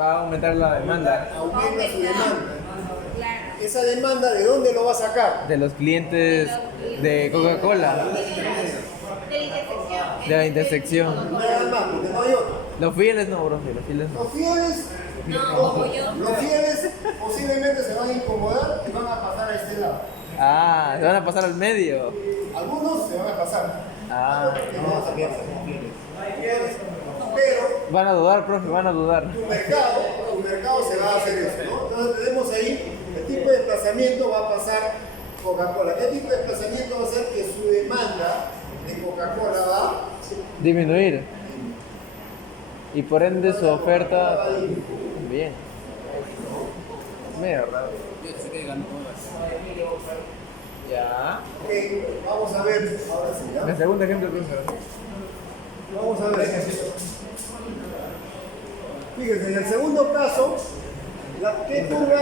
Va a aumentar la demanda Aumenta su demanda. Claro. Esa demanda, ¿de dónde lo va a sacar? de los clientes de Coca-Cola, De la intersección. de la intersección. Nada más, porque no hay otro. Los fieles no, profe, los fieles no. Los fieles, No, ojo, yo. los fieles posiblemente se van a incomodar y van a pasar a este lado. Ah, se van a pasar al medio. Algunos se van a pasar. Ah, Pero van a dudar, profe, van a dudar. tu mercado se va a hacer eso, ¿no? Entonces tenemos ahí, el tipo de desplazamiento va a pasar Coca-Cola. ¿Qué tipo de desplazamiento va a ser? Que su demanda de Coca-Cola va a Disminuir. Y por ende su oferta. Bien. Medio raro. Ya. Ok, vamos a ver, ahora sí, ¿ya? El segundo ejemplo, profesor. Vamos a ver. Fíjense, en el segundo caso, ¿qué curva,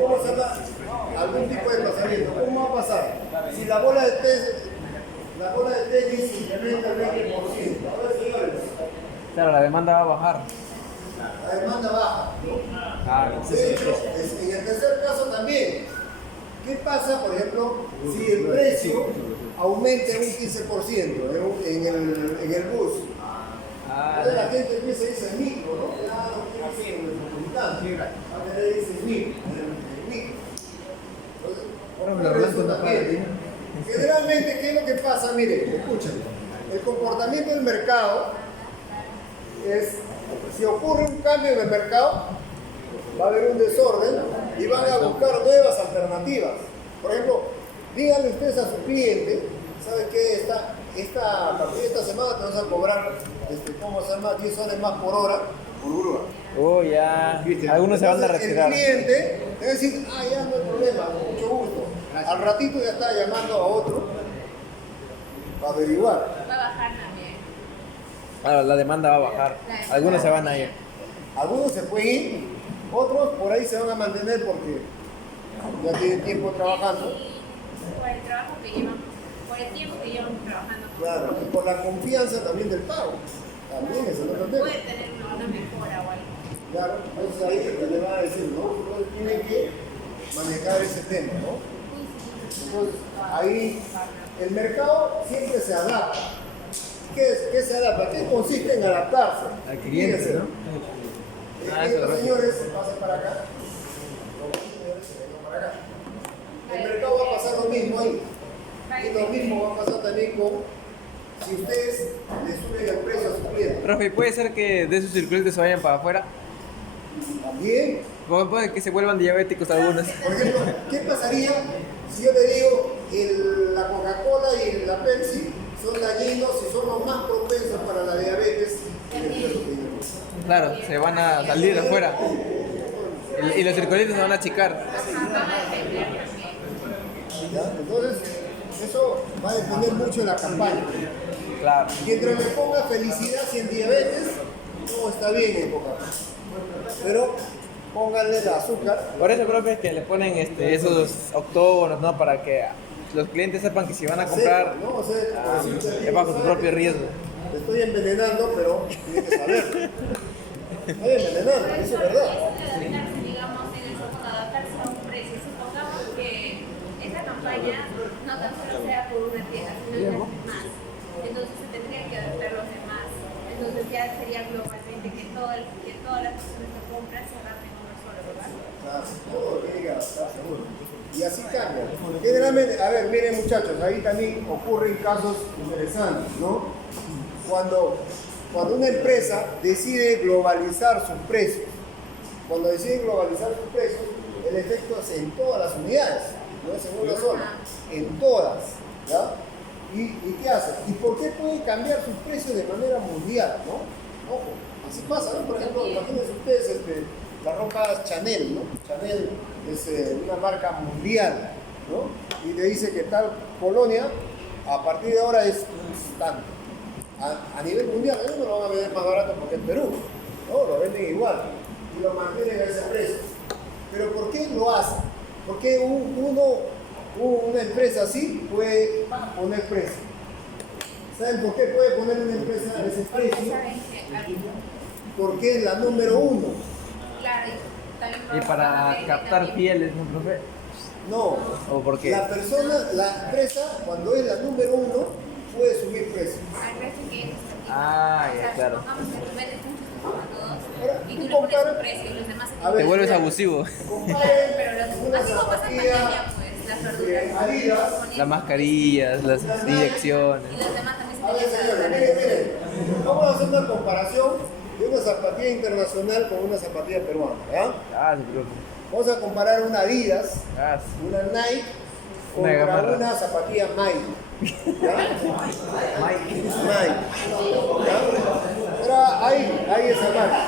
cómo se llama? Algún tipo de desplazamiento. ¿Cómo va a pasar? Si la bola de tenis incrementa el 20%. A ver, señores. Claro, la demanda va a bajar. La demanda baja. Ah, De hecho, en el tercer caso también. ¿Qué pasa, por ejemplo, si el precio aumenta un 15% en el bus? Entonces la gente empieza a decir micro, ¿no? Claro, ¿qué dice el metropolitano? A ver, dice micro, el micro. Entonces, eso también. Generalmente, ¿qué es lo que pasa? Miren, escuchen. El comportamiento del mercado es, si ocurre un cambio en el mercado, va a haber un desorden y van a buscar nuevas alternativas. Por ejemplo, díganle ustedes a su cliente, ¿sabe qué? Esta semana te vas a cobrar, ¿cómo se llama? 10 soles más por hora por grúa. Oh, ya. ¿Viste? Algunos se van a Entonces, retirar. El cliente debe decir, ya no hay problema, con mucho gusto. Al ratito ya está llamando a otro para averiguar. Va a bajar también. Ah, la demanda va a bajar. Algunos se van a ir. Algunos se pueden ir, otros por ahí se van a mantener porque ya tienen tiempo trabajando. Y por el trabajo que llevan, por el tiempo que llevan trabajando. Claro, y por la confianza también del pago. También es el otro tema. Puede tener una mejora o algo. Claro, entonces ahí le van a decir, ¿no? Entonces tienen que manejar ese tema, ¿no? Entonces ahí el mercado siempre se adapta. ¿Qué se adapta? ¿Qué consiste en adaptarse? Al cliente, Fíjense, ¿no? Estos señores se pasan para acá, los señores se vengan para acá. El mercado va a pasar lo mismo ahí. Y lo mismo va a pasar también con si ustedes le suben el precio a su cliente. Profe, ¿puede ser que de esos circuitos se vayan para afuera? También, Puede que se vuelvan diabéticos algunos. por ejemplo, ¿qué pasaría si yo le digo la Coca-Cola y la Pepsi son dañinos y son los más propensos para la diabetes y el peso? Claro, se van a salir afuera. Y los circulitos se van a achicar. ¿Ya? Entonces, eso va a depender mucho de la campaña. Claro. Mientras le ponga felicidad sin diabetes, todo está bien en Coca-Cola. Pero pónganle el azúcar. Por eso, profe, es que le ponen esos octógonos, ¿no? Para que los clientes sepan que si van a comprar, ¿no? O sea, es bajo su propio riesgo. Te estoy envenenando, pero tienes que saber. Estoy envenenando, eso es verdad. Adaptarse, digamos, en el fondo, adaptarse a un precio. Supongamos que esa campaña no tan solo sea por una tienda, sino las demás. Entonces se tendrían que adaptar los demás. Entonces ya sería globalmente que todas las personas que compran se adapten a uno solo, ¿verdad? Claro, todo tiene que adaptarse a uno. Y así cambia. Generalmente, a ver, miren muchachos, ahí también ocurren casos interesantes, ¿no? Cuando una empresa decide globalizar sus precios, el efecto es en todas las unidades, no es en una sola, en todas, ¿ya? ¿Y qué hace? ¿Y por qué pueden cambiar sus precios de manera mundial, no? Ojo, así pasa, ¿no? Por ejemplo, imagínense ustedes las ropas Chanel, ¿no? Chanel es una marca mundial, ¿no? Y te dice que tal colonia, a partir de ahora es tanto. A nivel mundial, ellos no lo van a vender más barato porque es Perú, ¿no? Lo venden igual y lo mantienen a ese precio. Pero ¿por qué lo hacen? ¿Por qué una empresa así puede poner precio? ¿Saben por qué puede poner una empresa a ese precio? Porque es la número uno. Claro, Y para captar fieles, ¿no, profe? No. ¿O por qué? La empresa, cuando es la número uno, puede subir precio. Al precio que es expectativa. Ah, ya, claro. Supongamos que tú vendes muchos como a todos Ahora, y tú tú le pones compara- un precio y los demás A ver, Te vuelves mira, abusivo. comparen pero una así como pasa en zapatilla pandemia, pues, las verduras. Adidas. Las mascarillas, las inyecciones. Y los demás también A ver, se señores, miren. Vamos a hacer una comparación de una zapatilla internacional con una zapatilla peruana, ¿ya? Ah, sí, profe. Vamos a comparar una Adidas, Ah, una Nike, Una contra gamarra. una zapatilla Nike. ¿Ya? Nike. ¿Ya? Pero hay esa marca.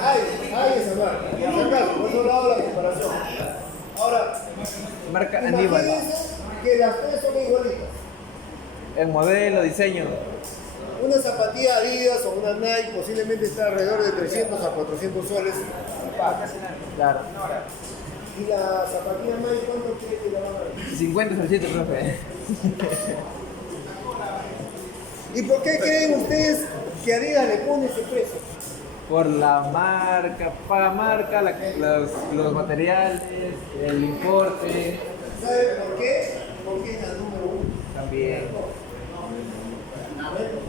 Hay esa marca. Por si acaso, por eso hago la comparación. Ahora, marca Aníbal. imagínense que las tres son igualitas. El modelo, diseño. Una zapatilla Adidas o una Nike posiblemente está alrededor de 300 a 400 soles. Claro. ¿Y la zapatilla Nike cuánto cree que la van a dar? 50 solcitos, profe. ¿Y por qué creen ustedes que Adidas le pone ese precio? Por la marca, paga marca, los materiales, el importe, ¿Saben por qué? Porque es la número uno. también.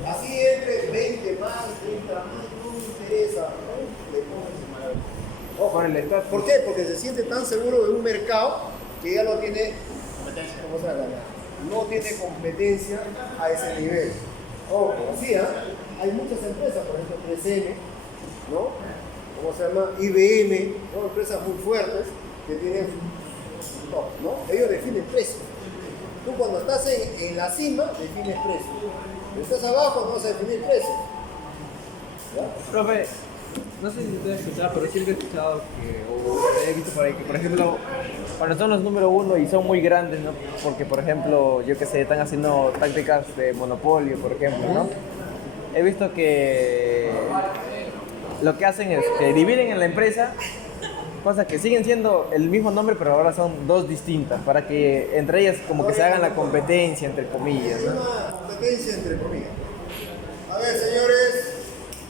Así entre 20 más, 30 más, no me interesa. ¿No? Le ponen ese maravilla. Por el estatus. ¿Por qué? Porque se siente tan seguro de un mercado que ya no tiene, ¿cómo se llama? No tiene competencia a ese nivel. Ojo, sí, hay muchas empresas, por ejemplo 3M, ¿no? ¿Cómo se llama? IBM, ¿no? Empresas muy fuertes que tienen top, ¿no? Ellos definen precios. Tú cuando estás en la cima, defines precios. Cuando estás abajo, no vas a definir precios. ¿Ya? Profe, no sé si usted ha escuchado, pero siempre he escuchado que, o he visto por ahí que, por ejemplo, cuando son los número uno y son muy grandes, ¿no? Porque, por ejemplo, yo que sé, están haciendo tácticas de monopolio, por ejemplo, ¿no? He visto que lo que hacen es que dividen en la empresa, cosas que siguen siendo el mismo nombre, pero ahora son dos distintas, para que entre ellas como que se hagan la competencia, entre comillas, Es ¿no? una competencia entre comillas. A ver, señores,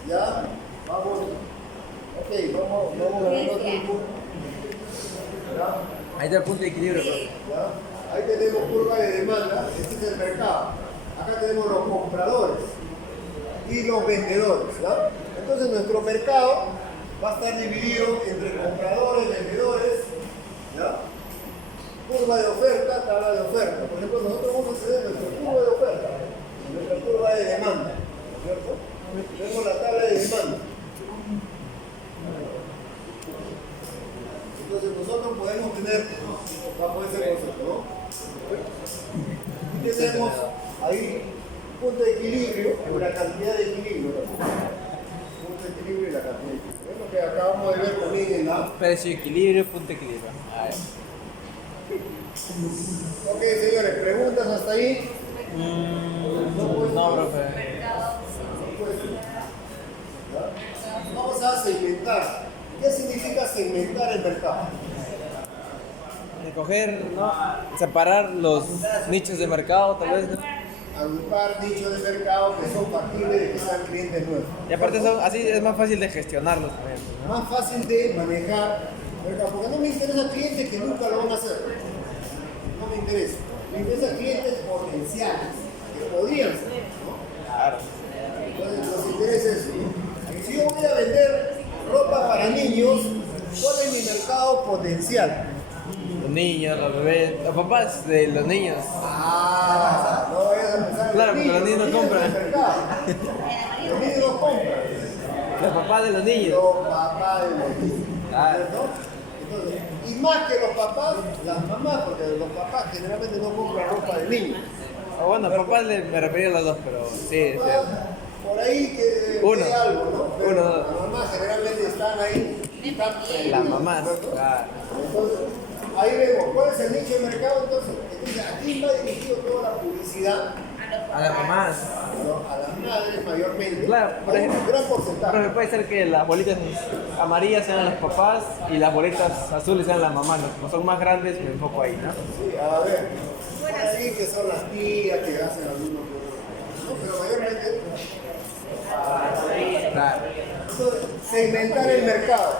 ya, vamos. Ok, vamos ganando tiempo. ¿Ya? Ahí está el punto de equilibrio, profe. ¿Ya? Ahí tenemos curva de demanda, este es el mercado. Acá tenemos los compradores y los vendedores. ¿Ya? Entonces nuestro mercado va a estar dividido entre compradores, vendedores, ¿ya? Curva de oferta, tabla de oferta. Por ejemplo, nosotros vamos a hacer nuestra curva de oferta, nuestra curva de demanda, ¿cierto? Tenemos la tabla de demanda. Entonces nosotros podemos tener, bajo ese concepto, ¿no? Y tenemos ahí punto de equilibrio, la cantidad de equilibrio. Punto de equilibrio y la cantidad de equilibrio. Es lo que acabamos de ver también en la... Precio, equilibrio, punto de equilibrio. A ver. Ok, señores, ¿preguntas hasta ahí? No, profe. ¿Ya? Vamos a segmentar. ¿Qué significa segmentar el mercado? Coger, ¿no? Separar los nichos de mercado, tal vez, ¿no? Agrupar nichos de mercado que son factibles de que sean clientes nuevos. Y aparte así es más fácil de gestionarlos también, ¿no? Más fácil de manejar mercado, porque no me interesa clientes que nunca lo van a hacer. No me interesa. Me interesa clientes potenciales, que podrían ser, ¿no? Claro. Entonces nos interesa eso. Si yo voy a vender ropa para niños, ¿cuál es mi mercado potencial? Los niños, los bebés, los papás de los niños. Ah, no vayas a pensar en Claro, porque los niños no compran. en el mercado. Los niños no compran. Los papás de los niños. Los papás de los niños. Claro. ¿Cierto? Entonces, y más que los papás, las mamás, porque los papás generalmente no compran ropa de niños. O bueno, papás me refería a los dos, pero sí, sí. Por ahí que Uno. algo, ¿no? Pero Uno, dos. las mamás generalmente están ahí. Están Las mamás, ¿cierto? claro. Entonces, ahí vemos cuál es el nicho de mercado. Entonces ¿a quién va dirigido toda la publicidad? A las mamás. ¿No? A las madres mayormente. Claro, por Hay un ejemplo, gran porcentaje. Pero puede ser que las bolitas amarillas sean los papás y las bolitas azules sean las mamás. Como son más grandes, me enfoco ahí, ¿no? Sí, a ver. Por ahí que son las tías que hacen algunos. No, pero mayormente. Claro. Entonces, segmentar el mercado.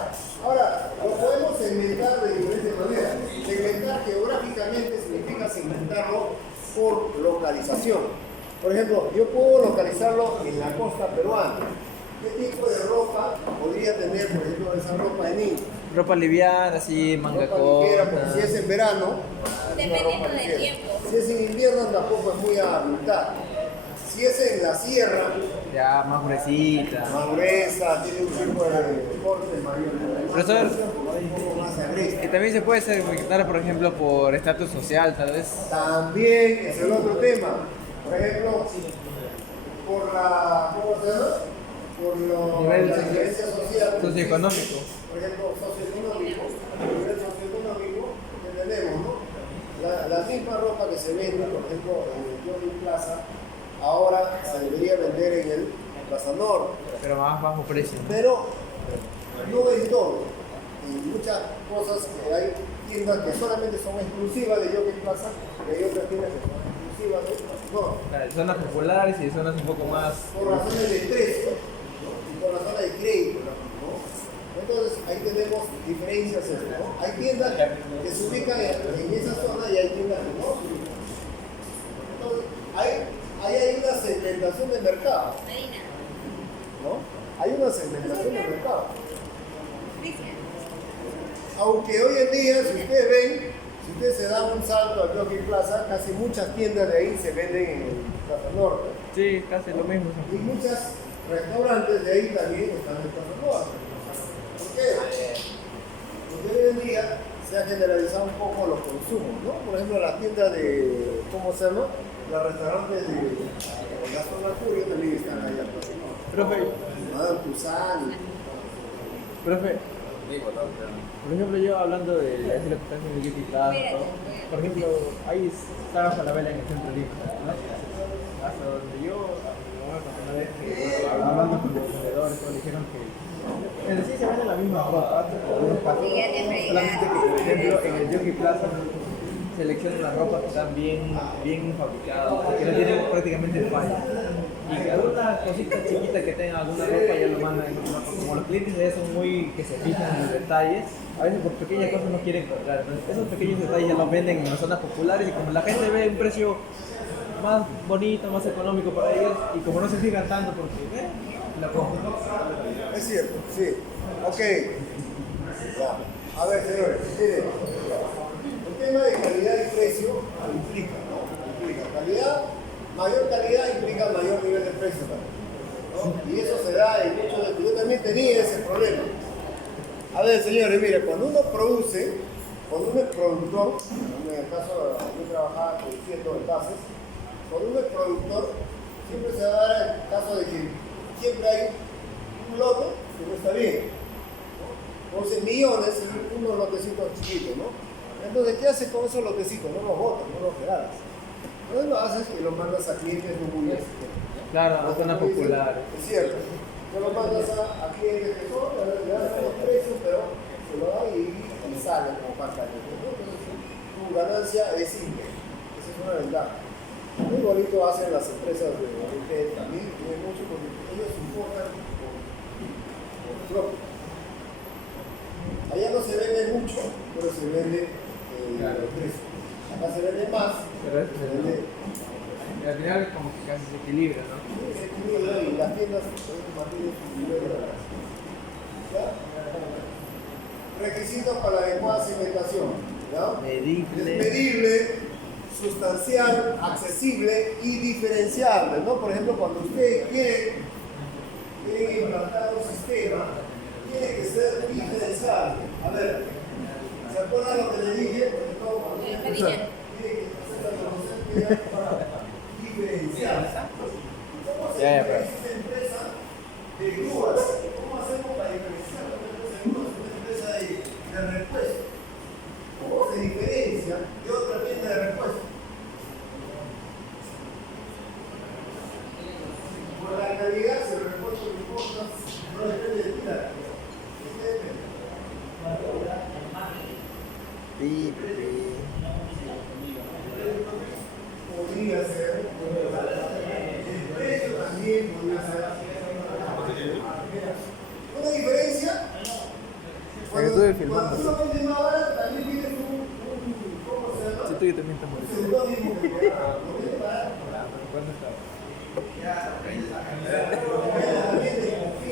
Ahora, lo podemos segmentar de diferentes maneras. Segmentar geográficamente significa segmentarlo por localización. Por ejemplo, yo puedo localizarlo en la costa peruana. ¿Qué tipo de ropa podría tener, por ejemplo, esa ropa de niño? Ropa liviana, así, manga Ropa ligera, porque corta. si es en verano, es una Dependiendo ropa del ligera. tiempo. Si es en invierno, tampoco es muy abultada. Si es en la sierra, Ya, más gruesita. más gruesa, tiene un tipo de corte mayor. Profesor, Un poco más agresivo. y también se puede segmentar, por ejemplo, por estatus social, tal vez. También es el otro tema. Por ejemplo, por la, ¿cómo se llama? Por Nivel la diferencia social. socioeconómico. Por ejemplo, socioeconómico, a nivel socioeconómico, que tenemos, ¿no? La misma ropa que se vende, por ejemplo, en Jordi Plaza, ahora se debería vender en el Plaza Norte. Pero más bajo precio, ¿no? Pero no es todo. En muchas cosas que hay tiendas que solamente son exclusivas de Jockey Plaza y hay otras tiendas que son exclusivas de Plaza Norte. Claro, zonas populares y zonas un poco más... Por razones de precio, ¿no? Y por razones de crédito, ¿no? Entonces ahí tenemos diferencias, ¿no? Hay tiendas que se ubican en esa zona y hay tiendas que no se ubican. Entonces ahí hay una segmentación de mercado, Medina. ¿no? Hay una segmentación de mercado. Cristian. Aunque hoy en día, si ustedes ven, si ustedes se dan un salto al Jockey Plaza, casi muchas tiendas de ahí se venden en el Plaza Norte. Sí, casi lo mismo. Y muchos restaurantes de ahí también están en el Plaza Norte. ¿Por qué? Porque hoy en día se ha generalizado un poco los consumos, ¿no? Por ejemplo, las tiendas de, ¿cómo se llama? Los restaurantes de Gastón Mercurio también están ahí al Plaza Norte. Profe, Madame Tussauds. profe, por ejemplo, yo hablando de lo que está haciendo el Jockey Plaza, ¿no? Por ejemplo, hay Sara Falabella en el centro Lima, ¿no? Hasta donde yo, una vez que hablando con los vendedores, todos dijeron que en sí se vende la misma ropa, algunos patrones, solamente que, por ejemplo, en el Jockey Plaza seleccionan las ropas que están bien fabricadas, que no tienen prácticamente fallas. Y que alguna cosita chiquita que tenga alguna ropa ya lo mandan en otro lado. Como los clientes de son muy que se fijan en los detalles, a veces por pequeñas cosas no quieren comprar. Entonces, esos pequeños detalles ya los venden en las zonas populares y como la gente ve un precio más bonito, más económico para ellos y como no se fijan tanto porque la compran. Es cierto, sí. Ok. Ya. A ver, señores, miren. El tema de calidad y precio implica, ¿no? Implica calidad, mayor calidad implica mayor nivel de precio también, ¿no? Y eso se da en muchos de... Yo también tenía ese problema. A ver, señores, mire, cuando uno produce, cuando uno es productor, en el caso yo trabajaba produciendo envases, cuando uno es productor, siempre se va a dar el caso de que siempre hay un lote que no está bien, ¿no? Entonces millones en unos lotecitos chiquitos, ¿no? Entonces, ¿qué haces con esos lotecitos? No los botas, no los regalas. Entonces lo haces y los mandas a clientes muy exigentes. Claro, a zonas populares. Es cierto. Tú lo mandas a clientes que son, le das los precios, pero se lo dan y sale como parte de ellos, ¿no? Entonces, tu ganancia es simple. Esa es una ventaja. Muy bonito hacen las empresas de retail también, tienen mucho porque ellos importan por propio. Allá no se vende mucho, pero se vende Claro. precio. Acá se vende más, Pero eso se vende. y al final como que casi se equilibra, ¿no? Se equilibra y las tiendas pueden mantener su nivel de ganancia. ¿Ya? Requisitos para la adecuada segmentación. ¿Ya? Medible. Es medible, sustancial, accesible y diferenciable, ¿no? Por ejemplo, cuando ustedes quieren implantar un sistema, tiene que ser diferenciable. A ver, ¿se acuerdan lo que le dije? Porque todo cuando tiene que Medina. hacer para diferenciar. ¿Cómo se Ya, diferencia esta empresa de grúas? ¿Cómo hacemos para diferenciar una empresa de repuesto? ¿Cómo se diferencia de otra tienda de repuesto? Por la calidad, si el repuesto que importas no depende de ti, depende. Podría ser, el precio también podría ser. Una diferencia. Que estuve filmando. Cuando tú lo vendes más barato, también tienes un ¿cómo se llama? Si tú y también estás Un seudónimo que te da. Lo vendes barato. ¿Cuánto está?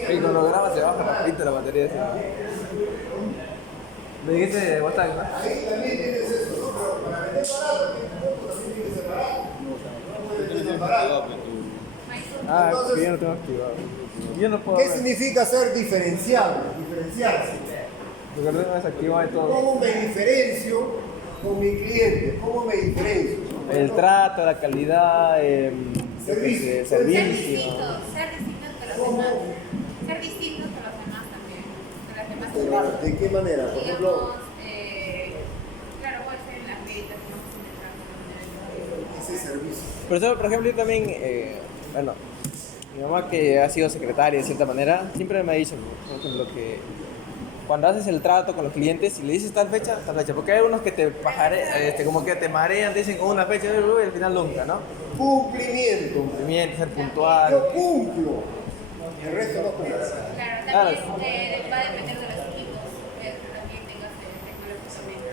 Y Y cuando lo grabas se baja rapidito la batería de ese. Me dijiste de WhatsApp, ¿no? ahí también tienes eso, ¿no? Pero para vender barato, también tiene que ser barato. No puede vender barato. Ah, Entonces, que yo no tengo activado. Yo no puedo ¿Qué ver. significa ser diferenciable? Diferenciarse. Porque lo tengo desactivado y todo. ¿Cómo me diferencio con mi cliente? ¿Cómo me diferencio? El trato, la calidad, Servicio. el Ser servicio. distintos que los demás. Ser distintos que los demás también. Que las demás empresas. ¿De qué manera? Por ejemplo, Digamos, claro, puede ser en las ventas, no en el trato. ese servicio. Por eso, por ejemplo, yo también Bueno, mi mamá que ha sido secretaria de cierta manera, siempre me ha dicho, por ejemplo, que cuando haces el trato con los clientes y le dices tal fecha, porque hay unos que como que te marean, te dicen con una fecha y al final nunca, ¿no? Cumplimiento. Cumplimiento, ser puntual. Yo cumplo. El resto no cumple. Claro, también va a depender de los equipos que también tengas tecnológicamente.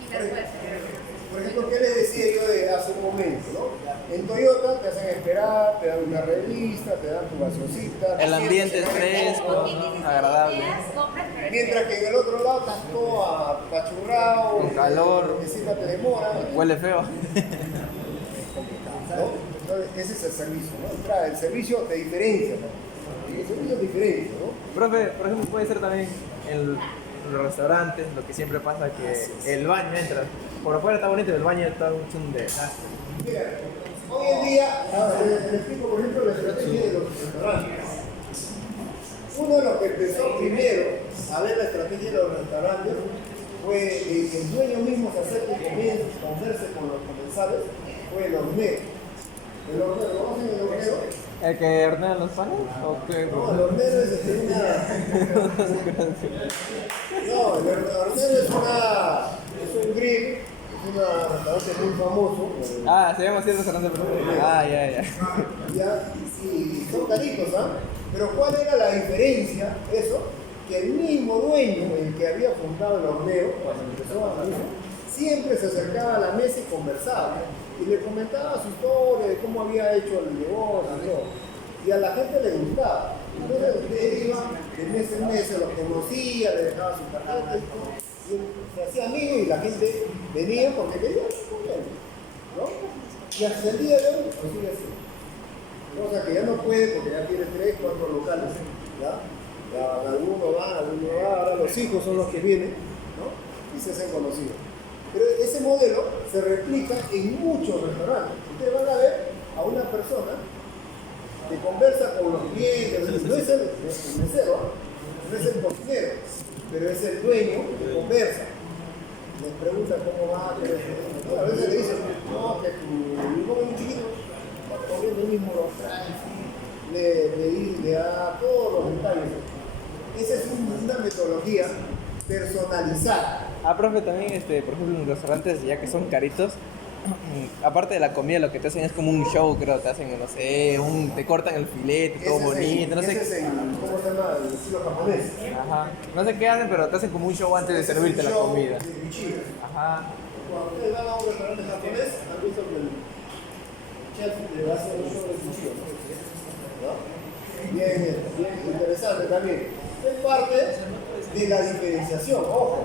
Quizás puede ser. Por ejemplo, ¿qué les decía yo de hace un momento, no? En Toyota te hacen esperar, te dan una revista, te dan tu gaseosita. El ambiente es fresco, ¿no? Agradable. Mientras que en el otro lado estás todo apachurrado, Con calor. encima te demora. Huele feo. ¿No? Entonces, ese es el servicio, ¿no? Claro, el servicio te diferencia, ¿no? El servicio es diferente, ¿no? Profe, por ejemplo, puede ser también en los restaurantes, lo que siempre pasa que el baño entra. Por afuera está bonito, pero el baño está un desastre. Mira, hoy en día, les explico por ejemplo la estrategia de los restaurantes. Uno de los que empezó primero a ver la estrategia de los restaurantes fue que el dueño mismo se acerque y converse con los comensales, fue el hornero. El hornero, ¿conocen el hornero? ¿El que ordena los panes? ¿O qué? No, el hornero es No, el hornero es un grill, es un restaurante muy famoso. Ah, se llama así el restaurante, pero... Ah, ya. Ya, y son caritos, ¿ah? Pero ¿cuál era la diferencia? Eso, que el mismo dueño, el que había fundado el hornero, cuando empezó a la siempre se acercaba a la mesa y conversaba. Y le comentaba su historia de cómo había hecho el negocio y todo. Y a la gente le gustaba. Entonces él iba de mes en mes, se los conocía, le dejaba su tarjeta y todo. Y él se hacía amigo y la gente venía porque quería hablar con él, ¿no? Y hasta el día de hoy lo sigue así. Cosa que ya no puede porque ya tiene 3, 4 locales, ¿ya? Ya algunos van, ahora los hijos son los que vienen, ¿no? Y se hacen conocidos. Pero ese modelo se replica en muchos restaurantes. Ustedes van a ver a una persona que conversa con los clientes, no es el mesero, no es el cocinero, pero es el dueño que conversa. Les pregunta cómo va, qué es. A veces le dicen, no, que tu hijo es muy chiquito, está comiendo el mismo los trae, le da todos los detalles. Esa es una metodología personalizada. Ah, profe, también, por ejemplo, en los restaurantes, ya que son caritos, aparte de la comida, lo que te hacen es como un show, creo, te hacen, no sé, te cortan el filete, todo bonito, no sé. Ese es ¿cómo se llama? El estilo japonés. Ajá. No sé qué hacen, pero te hacen como un show antes de servirte la comida. Ajá. Cuando ustedes van a un restaurante japonés, han visto que el chef le va a hacer un show de cuchillo, ¿no? Bien interesante también. Es parte de la diferenciación, ojo,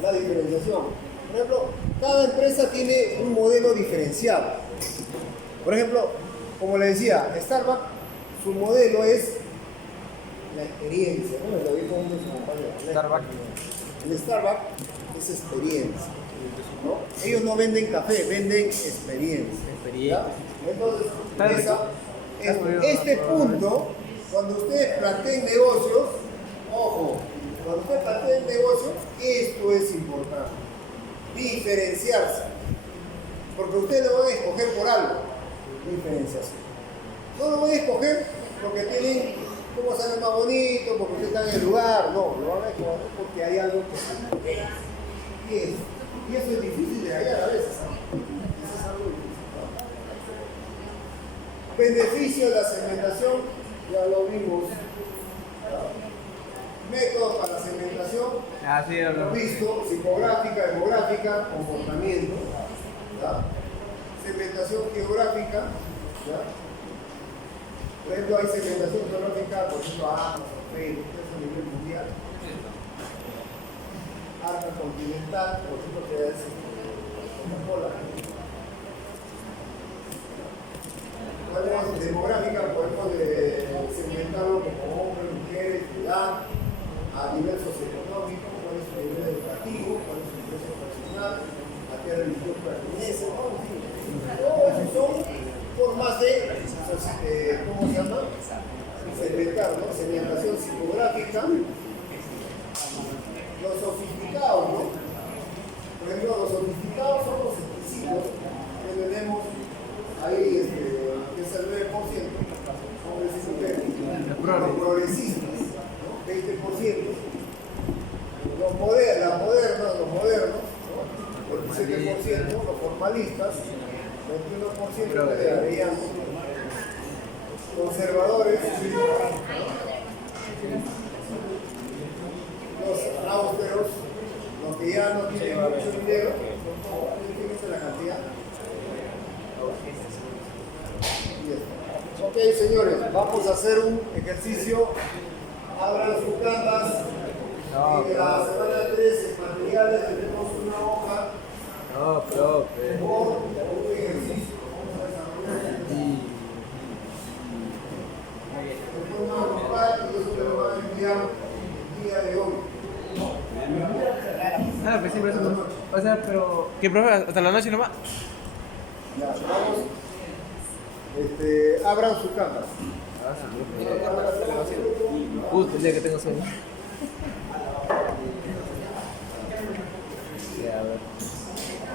la diferenciación. Por ejemplo, cada empresa tiene un modelo diferenciado. Por ejemplo, como le decía, Starbucks, su modelo es la experiencia, ¿no? Me lo dijo uno de sus compañeros. Starbucks. El Starbucks es experiencia, ¿no? Ellos no venden café, venden experiencia. ¿Ya? Entonces, este punto, cuando ustedes planteen negocios, ojo, cuando ustedes planteen negocios, esto es importante. Diferenciarse. Porque ustedes lo van a escoger por algo. Diferenciación. No lo van a escoger porque tienen, ¿cómo se ve más bonito? Porque ustedes están en el lugar. No, lo van a escoger porque hay algo que es. Y eso es difícil de hallar a veces. Eso es algo difícil. Beneficio de la segmentación, ya lo vimos. Métodos para la segmentación, Así es, hemos visto, psicográfica, demográfica, comportamiento, ¿ya? Segmentación geográfica, ¿ya? Por ejemplo, hay segmentación geográfica, por ejemplo, Amazon, Facebook, eso a nivel mundial. Arca continental, por ejemplo, que es Coca-Cola. Podemos demográfica, podemos segmentarlo como hombres, mujeres, edad, a nivel socioeconómico, cuál es su nivel educativo, cuál es su ingreso profesional, a qué religión pertenece, ¿no? En fin, todo eso son formas de, ¿cómo se llama? Segmentar, ¿no? Segmentación psicográfica. Los sofisticados, ¿no? Por ejemplo, los sofisticados son los exquisitos que tenemos ahí, que es el 9%, los progresistas, ¿no? 20%, los modernos, ¿no? 27%, los formalistas, 21% que deberían conservadores, los austeros, los que ya no tienen mucho dinero, fíjense la cantidad. Ok, señores, vamos a hacer un ejercicio. Abran sus cartas. Y de la semana 3 en materiales tenemos una hoja por un ejercicio. Vamos a desarrollar de forma grupal y eso lo van a enviar el día de hoy. Ah, pues siempre es una noche. O sea, pero. ¿Qué, profe? ¿Hasta la noche nomás? Ya, vamos. Abran sus cartas. Justo el día que tengo sueño.